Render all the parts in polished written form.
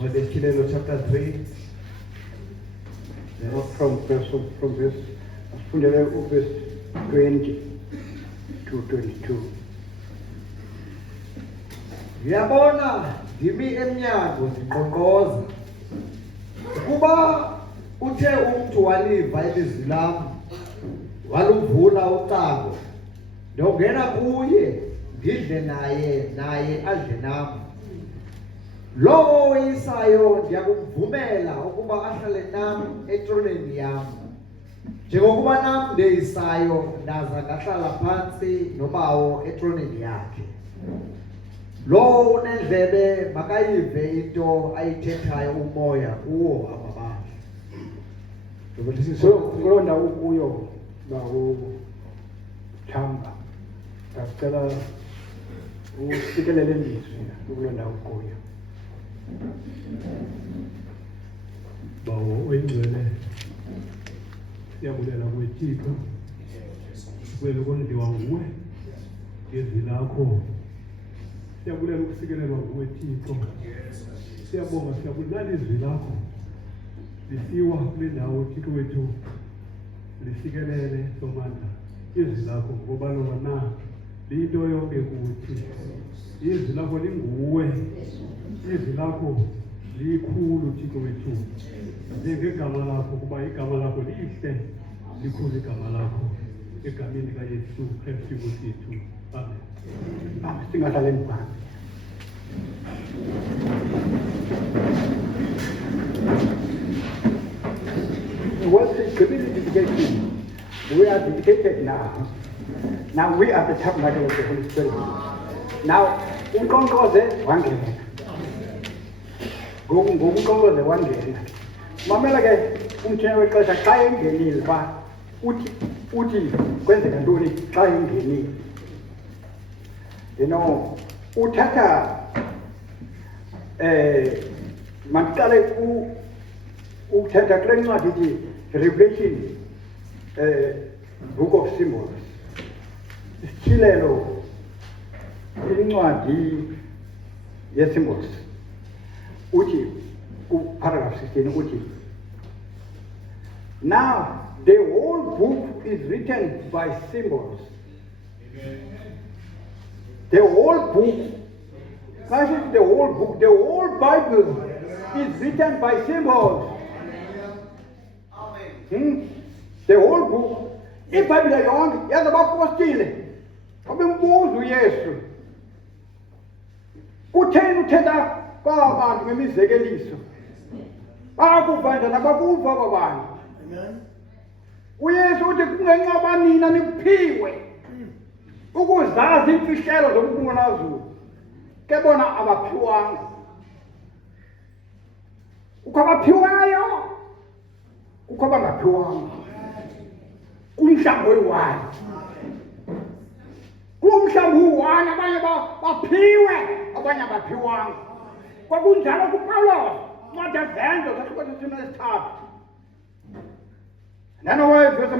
Wadeshilelo chapter 3. From this, asifundele verse 20 to 22. Ngiyabona ngimi emnyango ngiqonqoza. Kuba uthe umuntu waliva ilizwi lami, waluvula ucango, ndongena kuye ngidle naye adle nami. Lowo oyisayo ndiyakumvumela ukuba ahlale nami etroneni yami, njengokuba nami ndeyisayo ndaza ngahlala phansi noBawo etroneni yakhe. Lo unendlebe makayive into ayithethayo umoya kuwo amabandla. So kulonda ukuyo bawo chamba. Sicela usikelele indizwi kulonda ukuyo. Bawo oyingcwele siyabulela kweThixo kwelo kondiwa nguwe ngezwi lakho. Siyabulela ukusikelelwa nguwe Thixo. Siyabonga siyabulala izwi lakho lisiwa kule ndawo Thixo wethu, lisikelele somandla izwi lakho ngoba lona linto yonke kuthi. Izwi lakho linguwe, izwi lakho likhulu Thixo wethu, njengegama lakho kuba igama lakho lihle, likhulu igama lakho, egameni likaYesu Kristu Nkosi yethu. Amen. Singahlale phansi. Once the dedication, we are dedicated now. Now we are the tabernacle of the Holy Spirit. Now, uNkqonkqoze wangena. NgokuNkqonkqoze wangena. Mamela ke umthetho wexesha xa engenile ba uthi kwenzeka ntoni xa engenile. You know, uthatha maqale uthatha kule ncwadi ithi Revelation, Book of Symbols. Isithilelo incwadi ye-symbols. Uthi paragraph 16 uthi, now the whole book is written by symbols. The whole book, not just the whole book, the whole Bible is written by symbols. The whole book. IBhayibhile yonke yazabapostile babembuza uYesu, kutheni uthetha kwabantu ngemizekeliso? Bakuva njani abakuva kwabantu? uYesu uthi kungenxa banina niphiwe ukuzazi imfihlelo zokuNkulunkulu, ke bona abaphiwanga. Kukho abaphiwayo, kukho abangaphiwanga. Kumhlambi oyi-1, kumhlambi uyi-1 abanye baphiwe, abanye abaphiwanga. Kwakunjalo kuPawulos, ncwadi yezenzo zesi-3. Nanowayevesi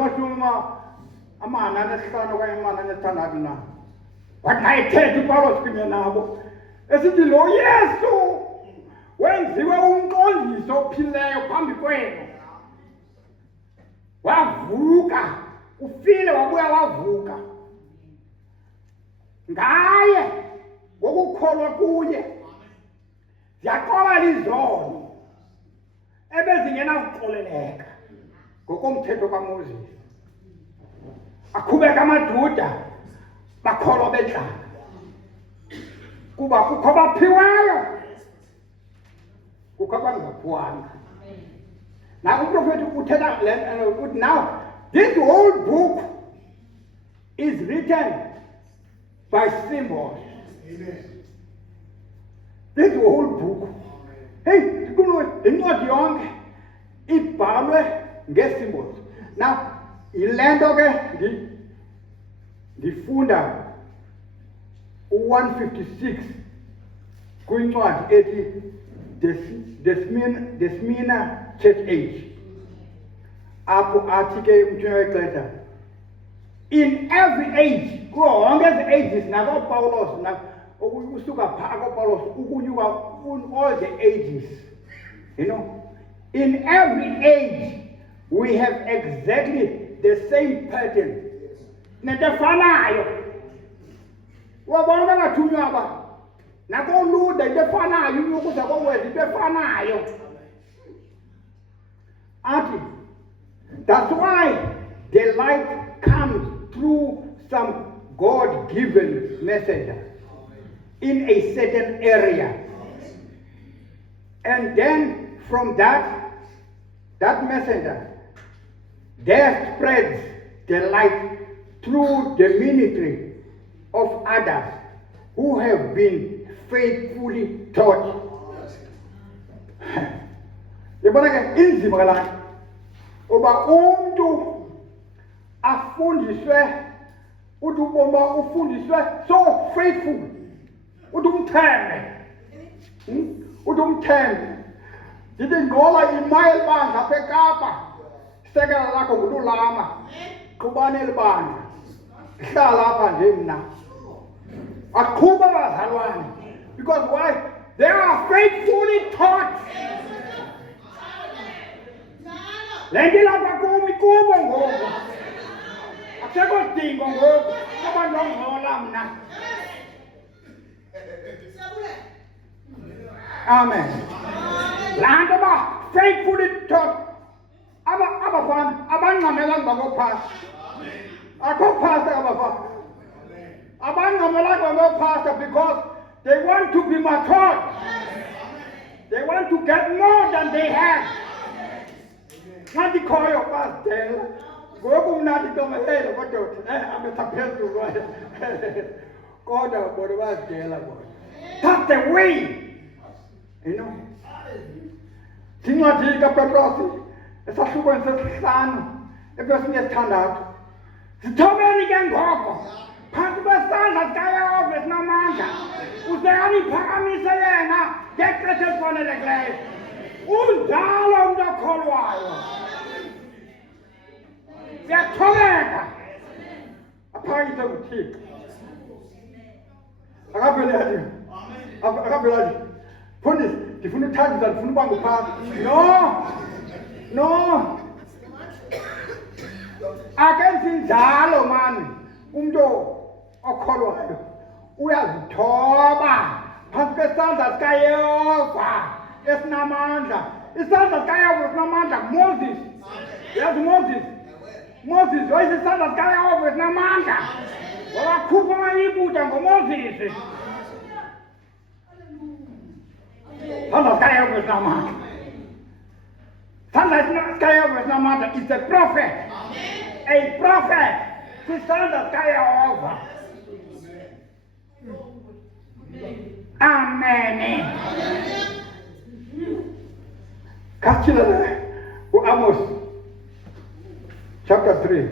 amane anesihlanu okanye amane anesithandathu na. Wathi ayithetha uPawulos kunye nabo esithi lo Yesu wenziwe umqondiso ophileyo phambi kwenu. Wavuka, ufile wabuya wavuka. Ngaye ngokukholwa kuye ziyaqola izono ebezingenakuxoleleka ngokomthetho kaMoses. Aqhubeka amaJuda bakholwa bentlanga kuba kukho abaphiweyo, kukho abangaphiwanga. Now uprofethi uthetha uthi now this whole book is written by symbols. Amen. This whole book, hey, incwadi yonke ibhalwe nge-symbols. Now yile nto ke ndifunda u-156 kwincwadi ethi the Smyrna Church Age, apho athi ke umthetho wexesha, in every age, kuwo wonke ezi ages, nakooPawulos ukusuka phaa koPaulos ukunyuka in all the ages. You know, in every age we have exactly the same pattern. Netefanayo. Wabona bangathunywa aba. Nakoluda intefanayo ukuza kowezi intefanayo. Auntie, that's why the light comes through some God-given messenger in a certain area. And then from that messenger, there spreads the light through the ministry of others who have been faithfully taught. Yabona ke inzima kala oba umuntu afundiswe uthi ubomba ufundiswe so faithful uthi umthembe ndithi ngola imile bandla apha eKapa isekela lakho ngululama qhubane libandla hlala apha nje mna aqhuba abazalwane because why they are faithfully taught. Lendi lapha kumi kubo ngoku akusekho sidingo ngoku abantu bangxola mna. Amen. Land about faithfully taught. Abafana abangqamelanga bakophasa. Akho pastor abafana. Abangqamelanga bakopastor because they want to be matured. They want to get more than they have. Ngathi khoyo pastor. Ngoku mna nditomehele kodwa abesaphezulu kodwa bona bazidela bona. That's the way. You know. Sincwadi kaPetrosi esahlukweni sesihlanu evesini yesithandathu. Sithobeni ke ngoko phansi kwesandla sikaYehova esinamandla uze aliphakamise yena ngexesha elifanelekileyo. Unjalo umntu okholwayo. Siyathobeka aphakanyiswe nguThixo. Akaphelali. Fundisi, ndifuna uthandisa, ndifuna uba nguphasi. No. Akenzi njalo mani. Umntu okholwayo uyazithoba phansi kwesandla sikaYehova esinamandla. Isandla sikaYehova esinamandla Moses. Yazi Moses wayesisandla sikaYehova esinamandla. Wakhupha amayibutha ngoMoses. Sandla sikaYehova esinamandla. Sandla sikaYehova esinamandla is a prophet. A prophet. Sisandla sikaYehova. Amen. Kachila Amos chapter 3.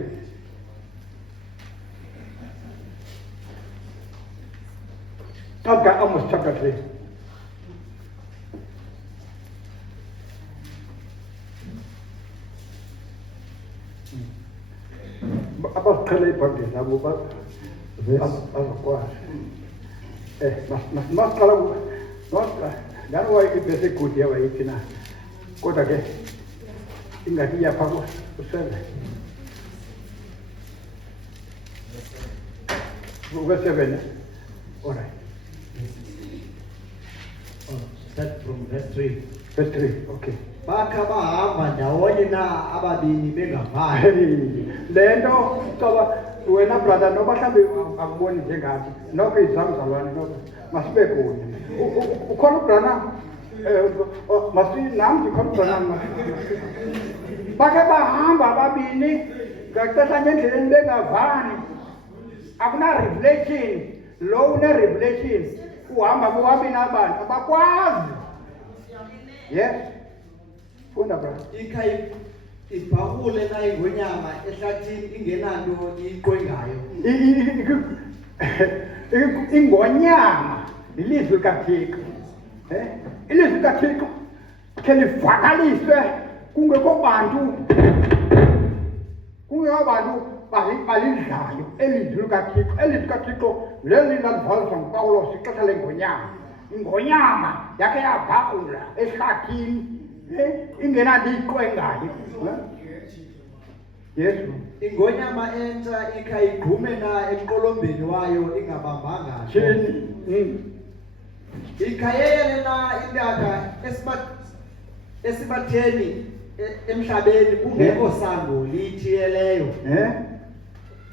Okay, Amos chapter 3. Apa sekali pagi sabu pak, apa kuat. Mas kalau dan wai itu besi kudia wai itu na, kota ke, tinggal dia pakai usai. Bukan sebenarnya, alright. Start from verse 3. Verse 3, okay. Bakha bahamba ndawonye na ababini bengavani. Lento coba wena brother noba mhlambe akuboni njengathi nokho izamzalwane nokho masibe kunye. Ukhona ubrana nami ndikhona ubrana bakhe bahamba ababini ngaxesha endleleni bengavani. Akuna revelation, lo une revelation uhamba bobabini abantu abakwazi. Yes. Funda brother. Ibhakule nayo ngonyama ehlathini ingenanto iqwengayo. Ingonyama ilizwi kaThixo. Ilizwi kaThixo ke livakaliswe kungekho bantu balidlayo elizwi likaThixo. Elizwi likaThixo leli lalivaliswa nguPawulos ixesha lengonyama. Ingonyama yakhe yabhaqula ehlathini ingenaliqwe ngayo. Yes. Ingonyama entsha ikha igqume na emqolombeni wayo ingabambanga. Ikhayele na intaka esibatheni emhlabeni kungekho sango lithiyeleyo.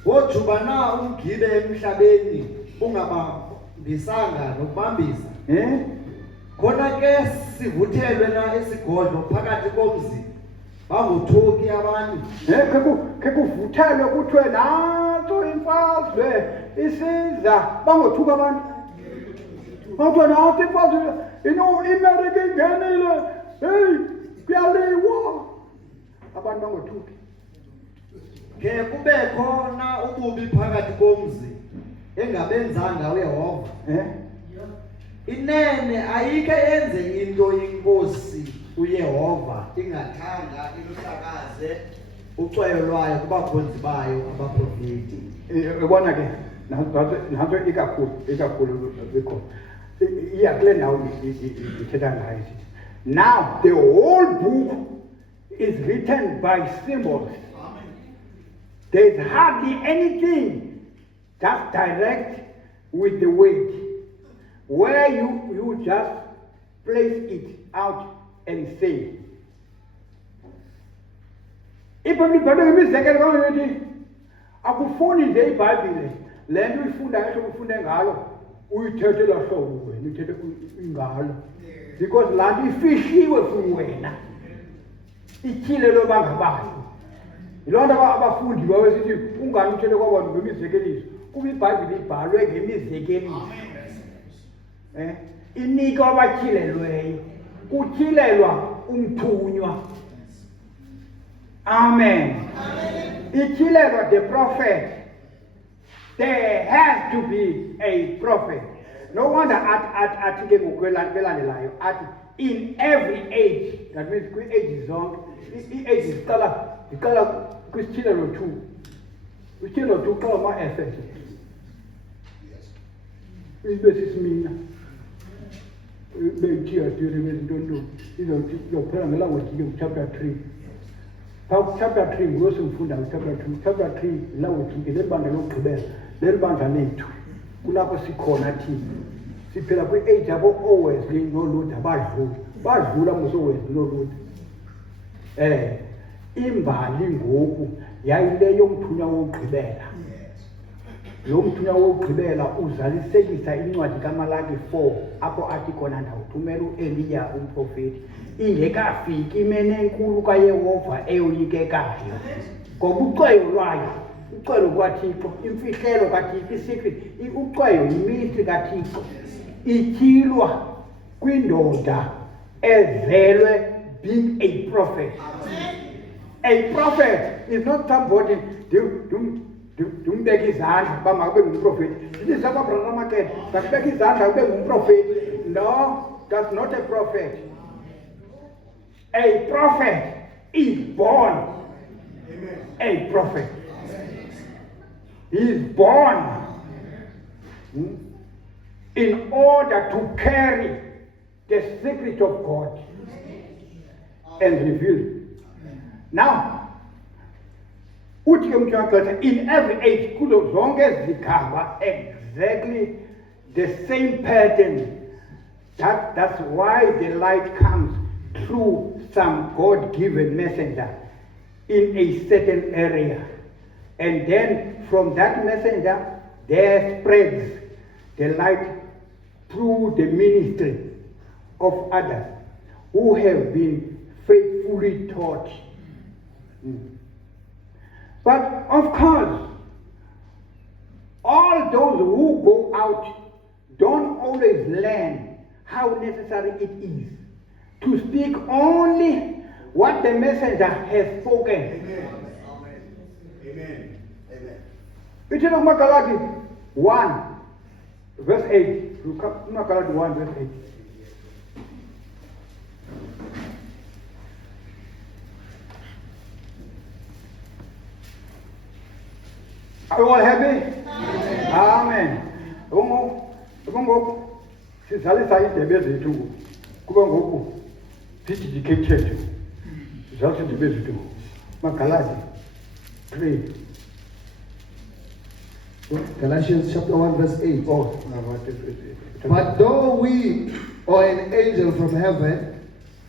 Wojuba na umgibe emhlabeni ungabambisanga nokubambisa. Khona ke sivuthelwe na esigodlo phakathi komzi bangothuki abantu. Ke kuvuthelwe kuthiwe nanso imfazwe isiza bangothuki abantu. Kuthiwe nanso imfazwe iMerika ingenile. Hey, kuyaliwa. Abantu bangothuki. Ke kube khona ububi phakathi komzi engabenzanga uYehova. Inene ayike yenze into inkosi uYehova ingathanga iluhlakaze ucwayo lwayo kubakhonzi bayo abaprofeti. Ubona ke nanso ikakhulu bikho iyakule ndawo ithetha ngayo isithi now the whole book is written by symbols. There's hardly anything just direct with the word where you just place it out and say. Ibhayibhile ibhalwe ngemizekelo kangathi akufuni nje iBhayibhile le nto uyifundayo esho ufunde ngalo uyithethe lahlobo wena uthethe ingalo because laa nto ifihliwe for wena ityhile lobangabayo. Yiloo nto abafundi bawesithi ungani uthethe kwabantu ngemizekeliso kuba iBhayibhile ibhalwe ngemizekeliso. Inika abatyhilelweyo kutyhilelwa umthunywa. Amen. Ityhilelwa the prophet. There has to be a prophet. No wonder at ke ngokwelandelayo at in every age, that means kwi-age zonke ii-age ziqala kwisithilelo 2. Kwisithilelo 2 qala ama-Efeso ibe sisimina beyithiyatire bezintonto izophela ngelawetike chapter 3. Chapter 3 nguyo simfundayo chapter 2. Chapter 3 ilawetike lebandla lokugqibela leli bandla lethu kulapho sikhona thina siphela kwi-age abo owesley noluther badlula musowesley noluther. Imbali ngoku yayile yomthunywa wokugqibela. Lo mthunywa wokugqibela uzalisekisa incwadi kaMalaki 4 apho athi khona ndawuthumela uEliya umprofeti ingekafiki imini enkulu kaYehova eyoyikekayo. Ngoba ucweyo lwayo, ucweyo kaThixo, imfihlelo kaThixo, isecret, ucweyo yimistri kaThixo ityhilwa kwindoda ezelwe being a prophet. A prophet is not somebody dumbeka izandla bama kube ngumprofeti. This is brother market bakubeka izandla kube ngumprofeti. No, that's not a prophet. A prophet is born. A prophet. He is born in order to carry the secret of God and reveal it. Now, in every age, kulo zonke zigaba exactly the same pattern. That's why the light comes through some God-given messenger in a certain area. And then from that messenger, there spreads the light through the ministry of others who have been faithfully taught. But of course, all those who go out don't always learn how necessary it is to speak only what the messenger has spoken. Amen. Amen. It is Makalaki 1, verse 8. Makalaki 1, verse 8. Are you all happy? Amen. Ngoku sizalisa indebe zethu kuba ngoku dedicated sizalisa indebe zethu Magalati 3. Galatians chapter 1 verse 8. Oh, But though we or an angel from heaven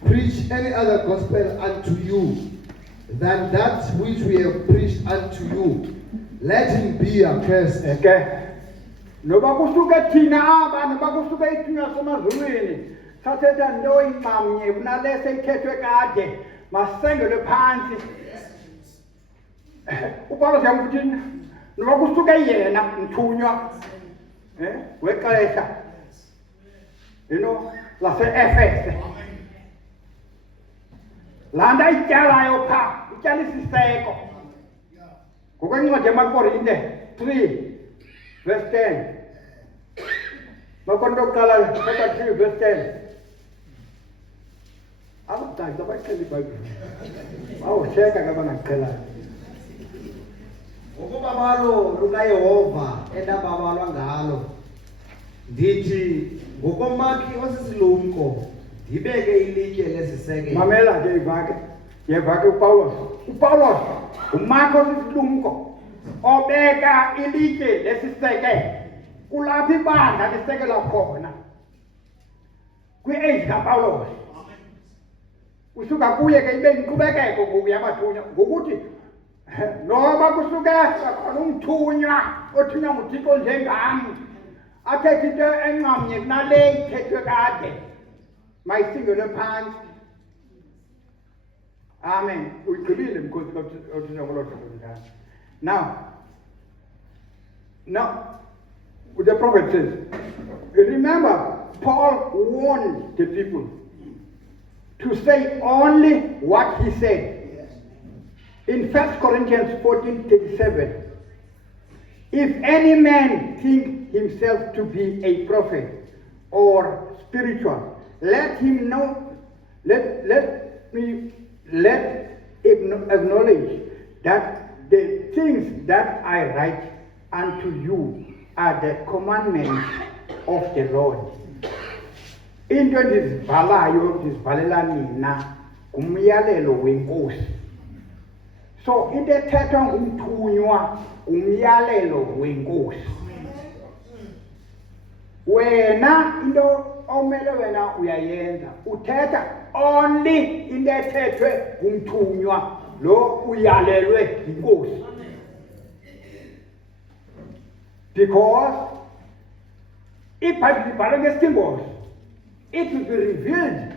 preach any other gospel unto you than that which we have preached unto you, let him be accursed. Okay. Noba kusuka thina aba noba kusuka ithunywa semazulwini sathetha nto inxamnye kunalese ithethwe kade masengelwe phantsi. Upawulos yamkuthini noba kusuka yena mthunywa wexesha lase-Efese. Laa nto ayityalayo phaa ityala isiseko ngokwencwadi yamakorinte 3 verse 10. Makorinte okuqala chapter 3 verse 10. Abadala abayiqhela iBhayibhile bawusheka ke abangayiqhelayo. Ngokubabalo lukaYehova endababalwa ngalo, ndithi ngokomakhi osisilumko ndibeke ilitye lesiseke. Mamela ke yeva ke uPawulos umakhi osisilumko obeka ilitye lesiseke kulapho ibandla lisekela khona kwi-age kaPawulos. Usuka kuye ke ibe inkqubekeko ngoku yabathunywa ngokuthi noba kusuke khona umthunywa othunywa nguThixo njengam athethe into enxamnye kunale ithethwe kade mayisingelwe phantsi. Amen. Uyigqibile mkhosi othunywa ngolo hlobo njalo. Now, the prophet says, remember, Paul warned the people to say only what he said. In 1 Corinthians 14:37, if any man think himself to be a prophet or spiritual, let him acknowledge that the things that I write unto you are the commandments of the Lord. Into ndizibhalela nina ngumyalelo wenkosi. So into ethethwa ngumthunywa umyalelo wenkosi. Wena into omele wena uyayenza uthetha only into ethethwe ngumthunywa lo uyalelwe yinkosi. Because iBhayibhile ibhalwe ngesymbols, it will be revealed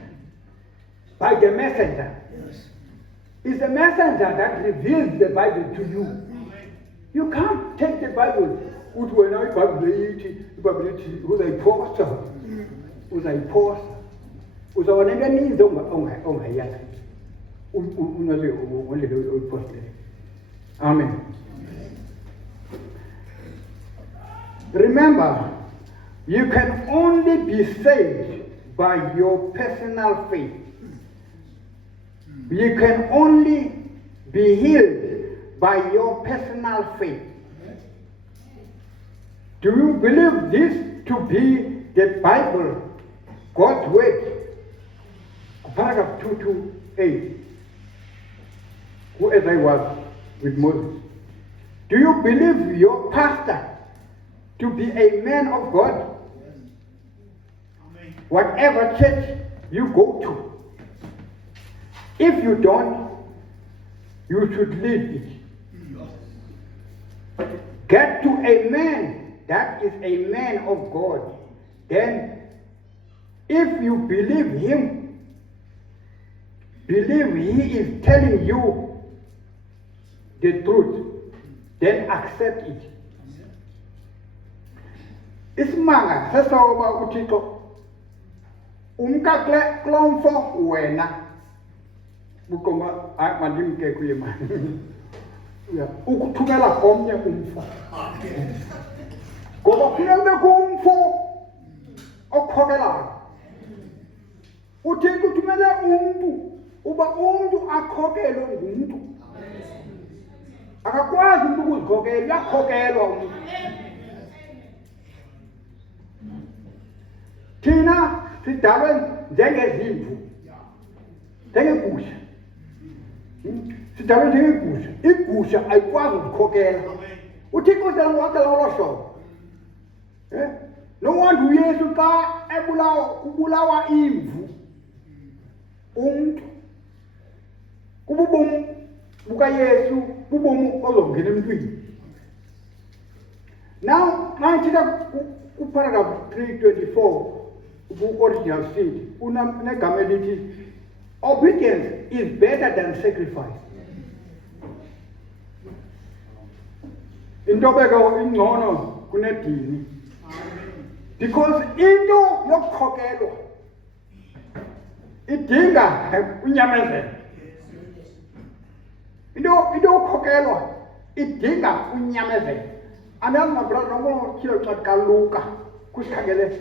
by the messenger. It's the messenger that reveals the Bible to you. You can't take the Bible. Amen. Remember, you can only be saved by your personal faith. You can only be healed by your personal faith. Do you believe this to be the Bible, God's word? Paragraph 228. Who as I was with Moses. Do you believe your pastor to be a man of God? Whatever church you go to. If you don't, you should leave it. Get to a man that is a man of God. Then, if you believe him, believe he is telling you the truth, then accept it. Isimanga sesoba uThixo umkakle klomfo wena bukoma mandimke kuye manje ukuthumela komnye umfo ngoba kufuneka kumfo okhokelayo uThixo uthumele umuntu uba umuntu akhokelwe ngumuntu akakwazi umuntu ukuzikhokela, uyakhokelwa umuntu. Thina sidalwe njengezimvu, njengegusha. Sidalwe njengegusha. Igusha ayikwazi ukuzikhokela. UThixo wakhe lolo hlobo. No wonder uYesu xa kubulawa imvu umuntu kububomu bukaYesu bubomu ozongena emntwini. Now xa ngithetha kuparagraph 324 ku-original seed unegama elithi obedience is better than sacrifice. Into beke ingcono kunedini. Because into yokukhokelwa idinga unyamezelo. Into yokukhokelwa idinga unyamezelo. Andazi mabrother noma kilo ncwadi kaLuka kusikhangele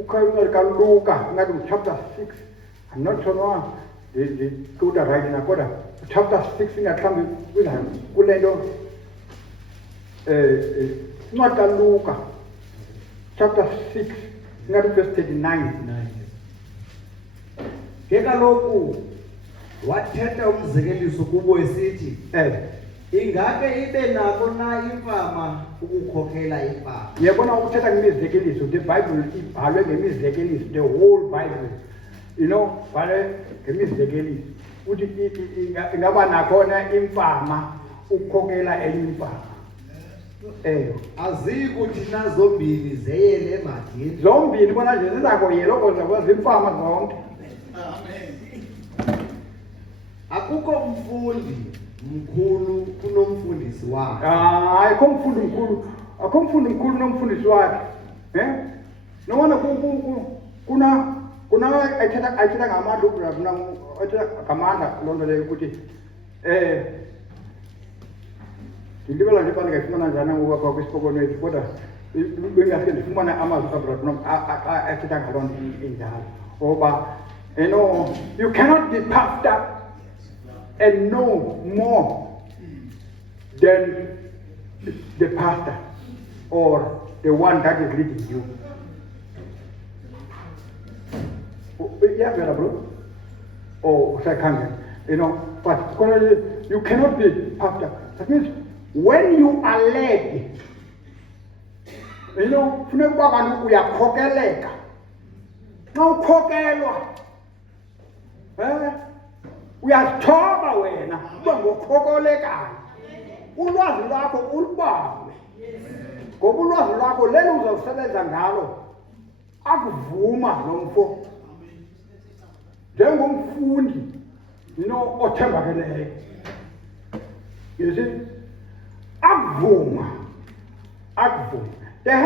ukhangele kaLuka ngathi chapter 6. I'm not sure why the kuda right na kodwa chapter 6 ingahlambi kulento ncwadi kaLuka chapter 6 ngathi verse 39. Ke kaloku wathetha umzekeliso kubo esithi ingake ibe nako na imfama ukukhokela imfama. Yabona ukuthetha ngemizekeliso, the Bible ibhalwe ngemizekeliso, the whole Bible. You know, bhale ngemizekeliso. Uthi ingaba nakhona imfama ukukhokela enye imfama. Azikuthi na zombili zeyele emadini. Zombili bona nje zizakoyela kodwa kwazi imfama zonke. Akukho mfundi mkhulu kunomfundisi wakhe. Ayikho mfundi mkhulu, akho mfundi mkhulu nomfundisi wakhe. Nobona kuna ayithetha ngamandla ubrother mina ayithetha ngamandla lonto leyo ukuthi ngilibela nje bani ngayifumana njani ngoba kwisipokoni wethu kodwa bengaske ndifumana amazwi kabrother noma ayithetha ngalonto injalo. Ngoba you cannot be puffed up and know more than the pastor or the one that is leading you. Yeah, bro. Or second, but you cannot be puffed up. That means when you are led, funeka kaloku uyakhokeleka. Xa ukhokelwa, uyazithoba wena uba ngokhokolekayo. Ulwazi lwakho ulubawe. Ngoba ulwazi lwakho leli uzawusebenza ngalo akuvuma lo mfo. Njengomfundi othembakeleyo. You see? Akuvuma. There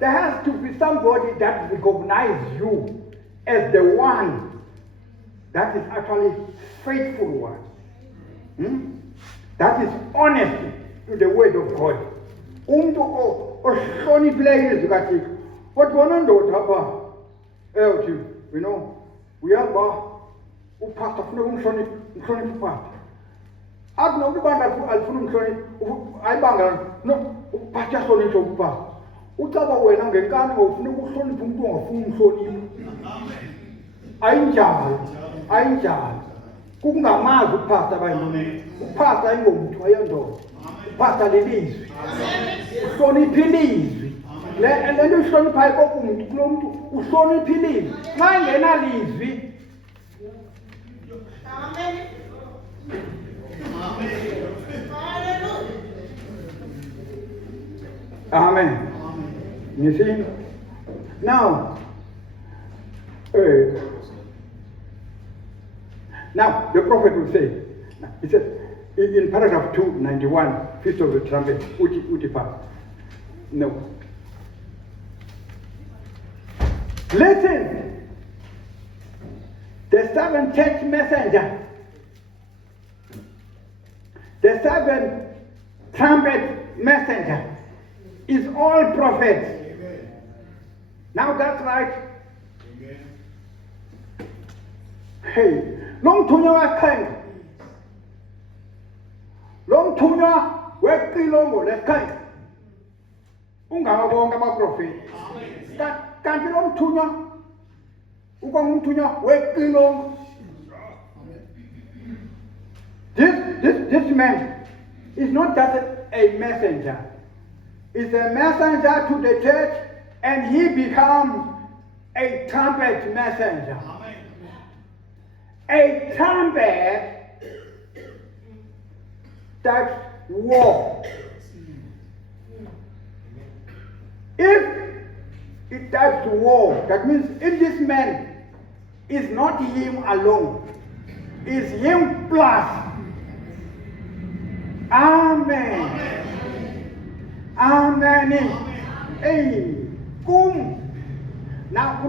has to be somebody that recognizes you as the one that is actually faithful one. That is honest to the word of God. Umuntu ohloniphileyo izwi kaThixo. Kodwa wona ndoda apha uthi uyazi upastor funeka umhloniphe upastor. Athi nokuthi ibandla alifuna umhloniphe ayibanga upastor yahloniphe upastor. Ucaba wena ngenkani ngokufuneka uhloniphe umuntu ongafuni umhloniphe. Ayinjalo. Kungamazi upastor abayintoni. Upastor ayingomuntu ayendoda. Upastor lelizwi. Uhloniphe ilizwi. Le nto uhloniphayo kokumuntu kulo muntu uhloniphe ilizwi. Xa engenalizwi Amen. You see? Now, the prophet will say, he says, in paragraph 291, Feast of the Trumpet, Utipa. No. Listen, the seven church messenger, the seven trumpet messenger is all prophets. Amen. Now that's right. Amen. Hey, long to know I lo mthunywa wexilongo lesikhathi ungaba bonke abaprofeti kanti lo mthunywa ngumthunywa wexilongo. This man is not just a messenger. He's a messenger to the church, and he becomes a trumpet messenger. A trumpet that's war. If it does war, that means if this man is not him alone, is him plus. Amen. Amen. Hey, kum. Now,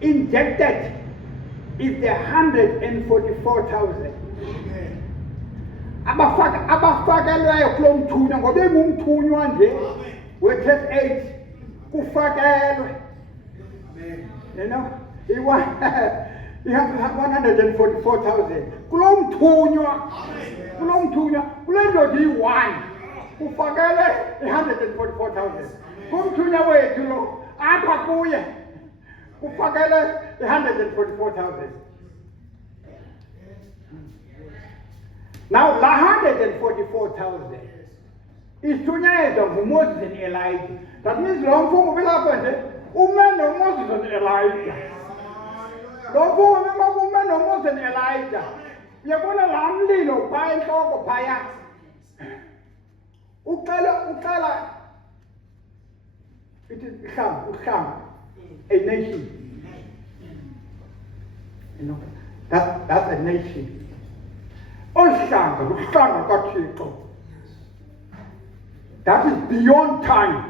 injected is the 144,000. Abafakelweyo kulo mthunywa ngoba engumthunywa nje we-test 8 kufakelwe. You know, he won 144,000. Kulo mthunywa kule ndoda iyi-1 kufakelwe 144,000. Kumthunywa wethu lo apha kuye kufakelwe 144,000. Now, la 144,000 ithunyezwa nguMoses and Elijah. That means lo mfungo ubelapha nje ume noMoses and Elijah. Lo mfungo ume noMoses and Elijah. Uyabona la mlilo phaya enhloko phaya. Uqala it is uhlanga, a nation. You know, that's a nation. Uhlanga kaThixo. That is beyond time.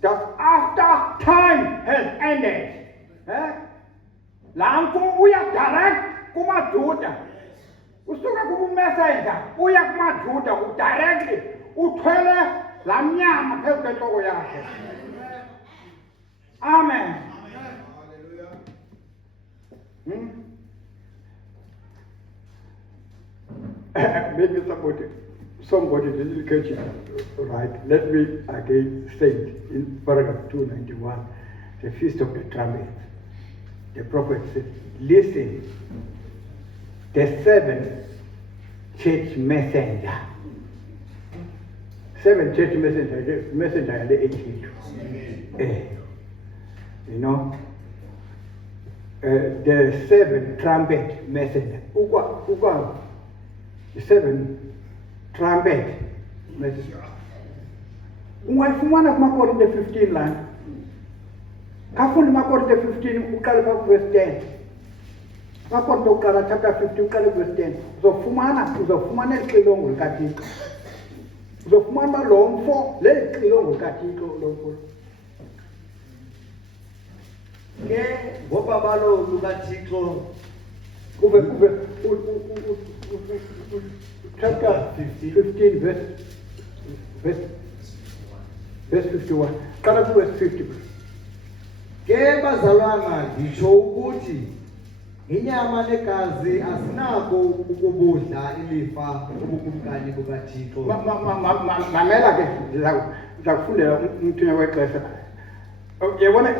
That after time has ended. La mfumo uya direct kumaJuda. Usuka kuMessenger uya kumaJuda directly uthwele la mnyama phezu kwenhloko yakhe. Amen. Maybe somebody didn't catch it right. Let me again state in paragraph 291, the Feast of the Trumpets. The prophet said, listen, the 7th church messenger. 7 church messenger and the 18th. You know, the 7 trumpet messenger. The 7 trumpet messenger. Ungayifumana kumaKorinte 15 lana. Kafunda kumaKorinte 15 uqala pha verse 10. Makorinte uqala chapter 15 uqala verse 10. Uzofumana ixilongo likaThixo. Uzofumana lo mfo lexilongo likaThixo lo mfo. Ke ngobabalo lukaThixo chapter 15 verse 51. Qala ku verse 50. Ke bazalwana ngisho ukuthi inyama negazi asinako ukubudla ilifa ubukumkani bukaThixo. Mamela ke ndizakufundela umthunywa wexesha. Uyabona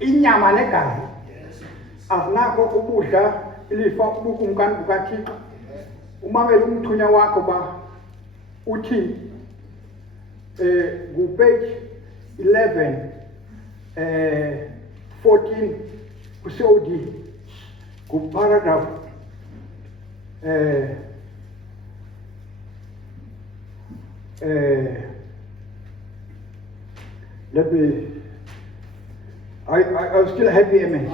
inyama negazi asinako ukudla ilifa ubukumkani bukaThixo. Umamela umthunywa wakho ba uthi ku page 11 14 ku-COD ku-paragraph let me I still happy, amen.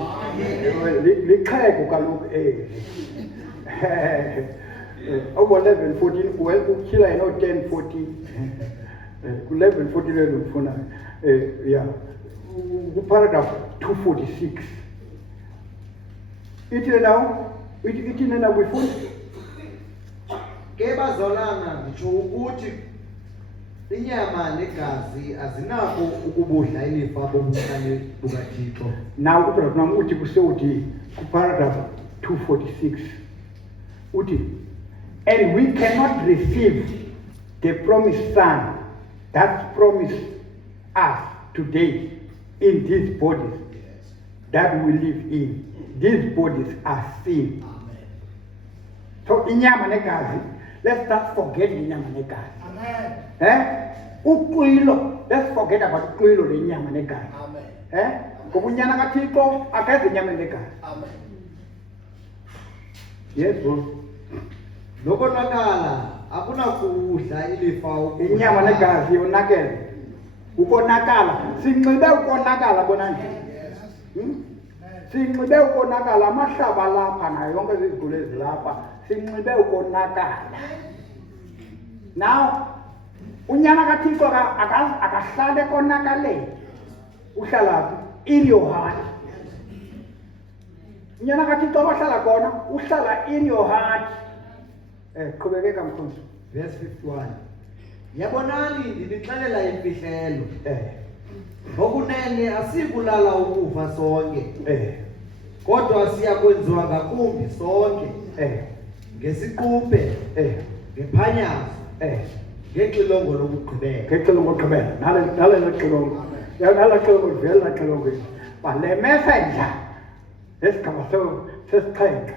Likhaya kaloku over 11 14 well ukila ino 10 14 ku 11 14 lelo ufuna yeah ku paragraph 246 ithi nena kufunda ke bazalwana ngisho ukuthi inyama negazi azinako ukubudla ilifa bobukhali bukaThixo. Now ubrother nami uthi kusewuthi ku paragraph 246 uthi And we cannot receive the promised son that's promised us today in these bodies that we live in. These bodies are sin. So inyama negazi, let's not forget inyama negazi. Uqilo, let's forget about uqilo lenyama negazi. Ngoba unyana kaThixo akeze inyama negazi. Yes, bro. Nokonakala akunakudla ilifa Inyama negazi yonakele. Ukonakala, sinxibe ukonakala bona nje. Sinxibe ukonakala amahlaba lapha nayo yonke izigulo ezilapha sinxibe ukonakala. Now unyana kaThixo akahlale konakaleni. Uhlala in your heart. Unyana kaThixo abahlala khona uhlala in your heart. Qhubekeka mkhonto. Verse 51. Yabonani ndinixelela imfihlelo. Ngokunene asikulala ukufa sonke. Kodwa siyakwenziwa ngakumbi sonke. Ngesiquphe. Ngephanyazo. Ngexilongo lokugqibela. Ngexilongo lokugqibela. Nale lexilongo. Nala xilongo vela xilongo. Bale messenger. Esigaba sesixhenxe.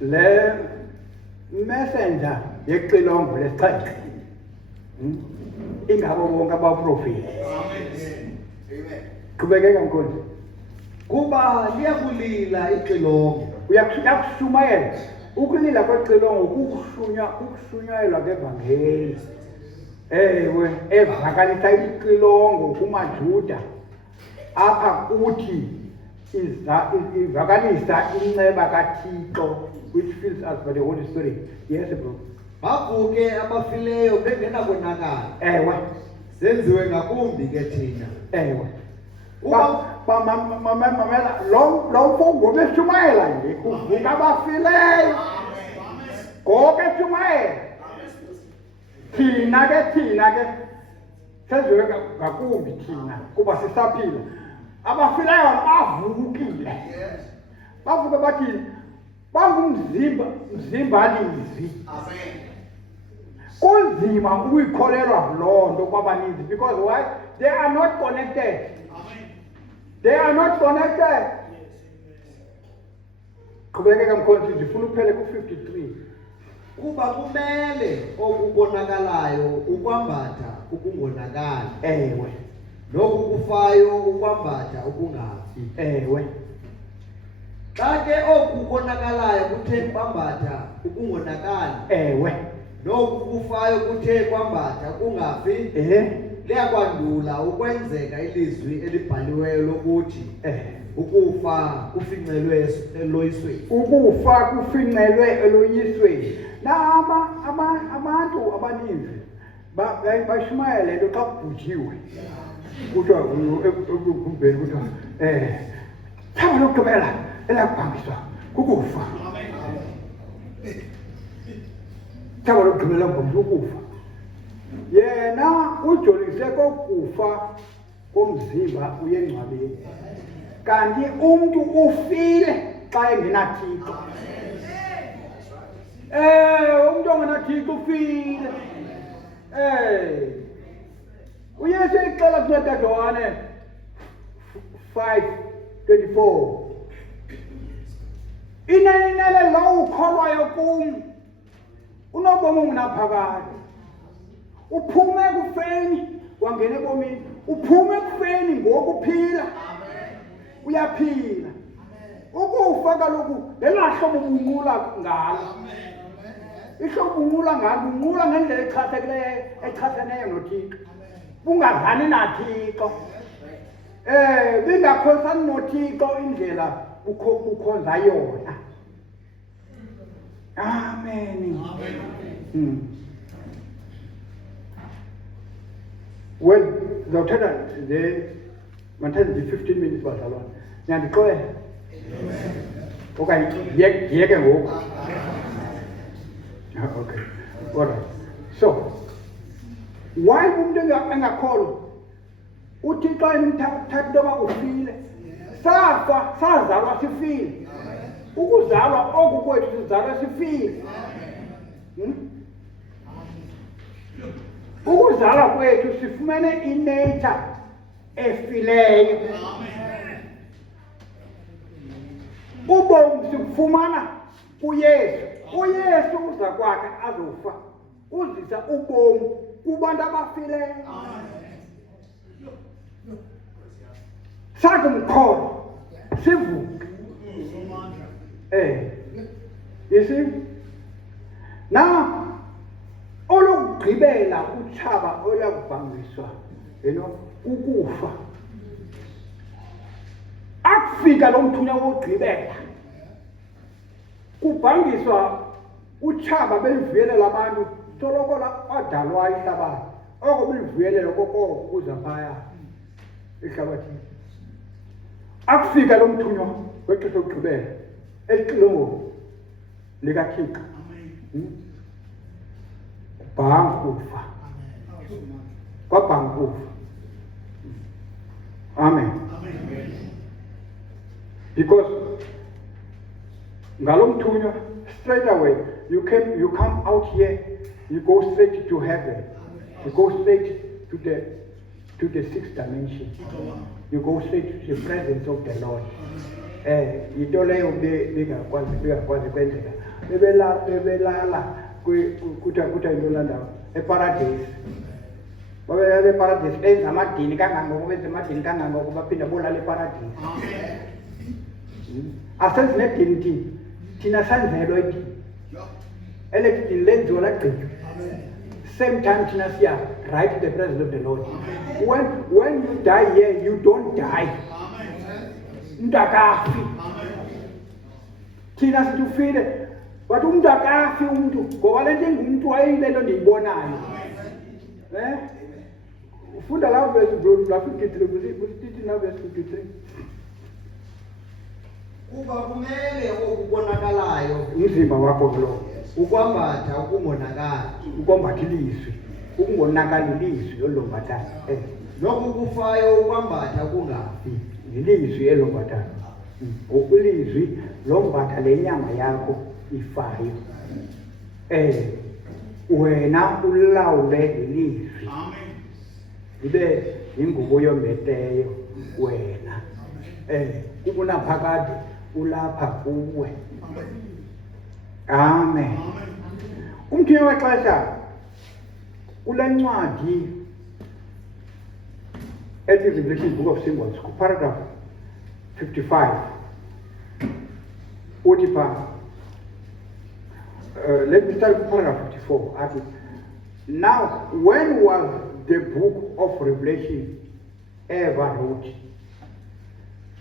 Le messenger yexilongo lesixhenxe. Ingabo bonke abaprofeti. Amen. Qhubekeka mkhonto. Kuba liyakulila ixilongo. Uyakushumayela. Ukulila kwexilongo kukushunyayelwa kwevangeli. Ewe, evakalisa ixilongo kumaJuda. Apha kuthi ivakalisa inceba kaThixo which fills us by the Holy Spirit. Yes, bro. Bavuke abafileyo bengenakonakala. Ewe. Senziwe ngakumbi ke thina. Ewe. Mamela lo mfungo beshumayela nje kuvuka abafileyo. Ngoke shumayela. Thina ke senziwe ngakumbi thina kuba sisaphila. Abafileyo bavukile. Bavuka bathi bangumzimbalizi. Amen. Kunzima ukuyikholelwa loo nto kwabaninzi because why? They are not connected. Amen. They are not connected. Qhubekeka mkhonto ndifuna uphele ku-53. Kuba kumele okubonakalayo ukwambatha ukungonakali. Ewe. Lokhu kufayo ukwambatha ukungafi. Ewe. Kake okubonakalayo kuthe kwambatha ukungonakali. Ewe. Lokhu kufayo kuthe kwambatha kungafi. Liyakwandula ukwenzeka ilizwi elibhaliweyo lokuthi ukufa kufincelwe eloyisweni. Ukufa kufincelwe eloyisweni. Na abantu abaninzi bashumayela lento xa kubhujiwe. Kuthiwa ekumbeni kuthiwa thaba lokugqibela elakubhangiswa kukufa. Thaba lokugqibela kubhangiswa ukufa. Yena ujolise kokufa komzimba uyengcwabeni. Kanti umuntu ufile xa engenaThixo. Umuntu ongenaThixo ufile. Uyesu ixela kunceda Yohane 5:24. Inene lo ukholwayo kum unobomi ungaphakade. Uphume kufeni wangena ebomini. Uphume kufeni ngokuphila. Uyaphila. Ukufa kaloku lelahlobo bunqula ngalo. Ihlobo bunqula ngalo bunqula ngendlela echaseneyo noThixo. Bungazani naThixo. Bingakhosani noThixo indlela ukhonza yona. Amen. Well, ngizawuthatha nje manthazi 15 minutes bazalwane. Niyandixolela. Okanye yeke ngoku. Okay. All right. So, why umuntu engakholwa? UThixo emthatha into ufile. Safa, sazalwa sifile. ukuzalwa oku kwethu sizalwa sifile. Ukuzalwa kwethu sifumene inature efileyo. Ubomi sibufumana kuYesu. uYesu uza kwakhe azofa uzisa ubomi kubantu abafileyo. Sakumkholwa sivuke. You see? Now, olokugqibela utshaba olakubhangiswa, ukufa. Akufika lo mthunya wokugqibela. Kubhangiswa utshaba belivuyelela abantu soloko adalwa ihlabathi. Oko belivuyelela kokoko kuza phaya ehlabathini. Akufika lo mthunywa wexesha lokugqibela elixilongo likaThixo. Kubhanga kufa. Kwabhanga kufa. Amen. Because ngalo mthunywa straight away you come out here, you go straight to heaven. You go straight to the sixth dimension. You go straight to the presence of the Lord. Into leyo bengakwazi kwenzeka. Bebelala kuthiwa intolanda eparadise. Babe eparadise benza amadini kangangoko benza amadini kangangoko baphinde bolala eparadise. Asenzi nedini thina sanzelwa idini. Elekidini lenziwa lagqitywa. Same time thina siya right to the presence of the Lord. When you die here, you don't die. Umuntu akafi. Thina situfile, but umuntu akafi umuntu ngoba lento engumuntu wayilento ndiyibonayo. Ufunda la verse 53 kusithi na verse 53. Kuba kumele okubonakalayo umzimba wakho lo ukwambatha ukungonakali. Ukwambatha ilizwi, ukungonakali ilizwi olombathayo. Lokhu kufayo ukwambatha kungafi. Ilizwi elombathayo. Ilizwi lombatha lenyama yakho ifayo. Wena ulawule ilizwi. Amen. Ibe ingubo yombeteyo wena. Kubona phakathi ulapha kuwe. Amen. Umthunywa wexesha kule ncwadi ethi Revelation Book of Symbols, paragraph 55. Uthi pha, let me start with paragraph 54. Now, when was the book of Revelation ever wrote?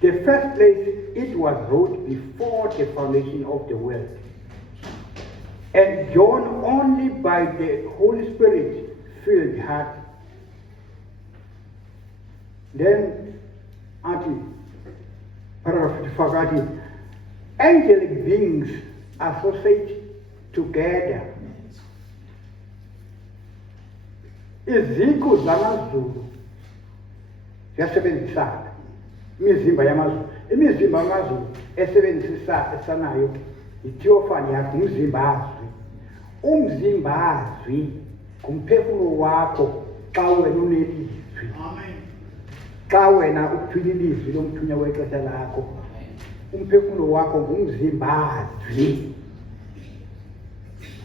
The first place it was wrote before the foundation of the world. And John only by the Holy Spirit filled heart. Then, paragraph 55, angelic beings associate together. Iziko zamazulu ziyasebenzisana. Imizimba yamazulu. Imizimba yamazulu esebenzisanayo i-theophany yakho umzimbazwi. Umzimbazwi kumphefumulo wakho xa wena unelizwi. Amen. Xa wena uphila ilizwi lomthunywa wexesha lakho, umphefumulo wakho ngumzimbazwi.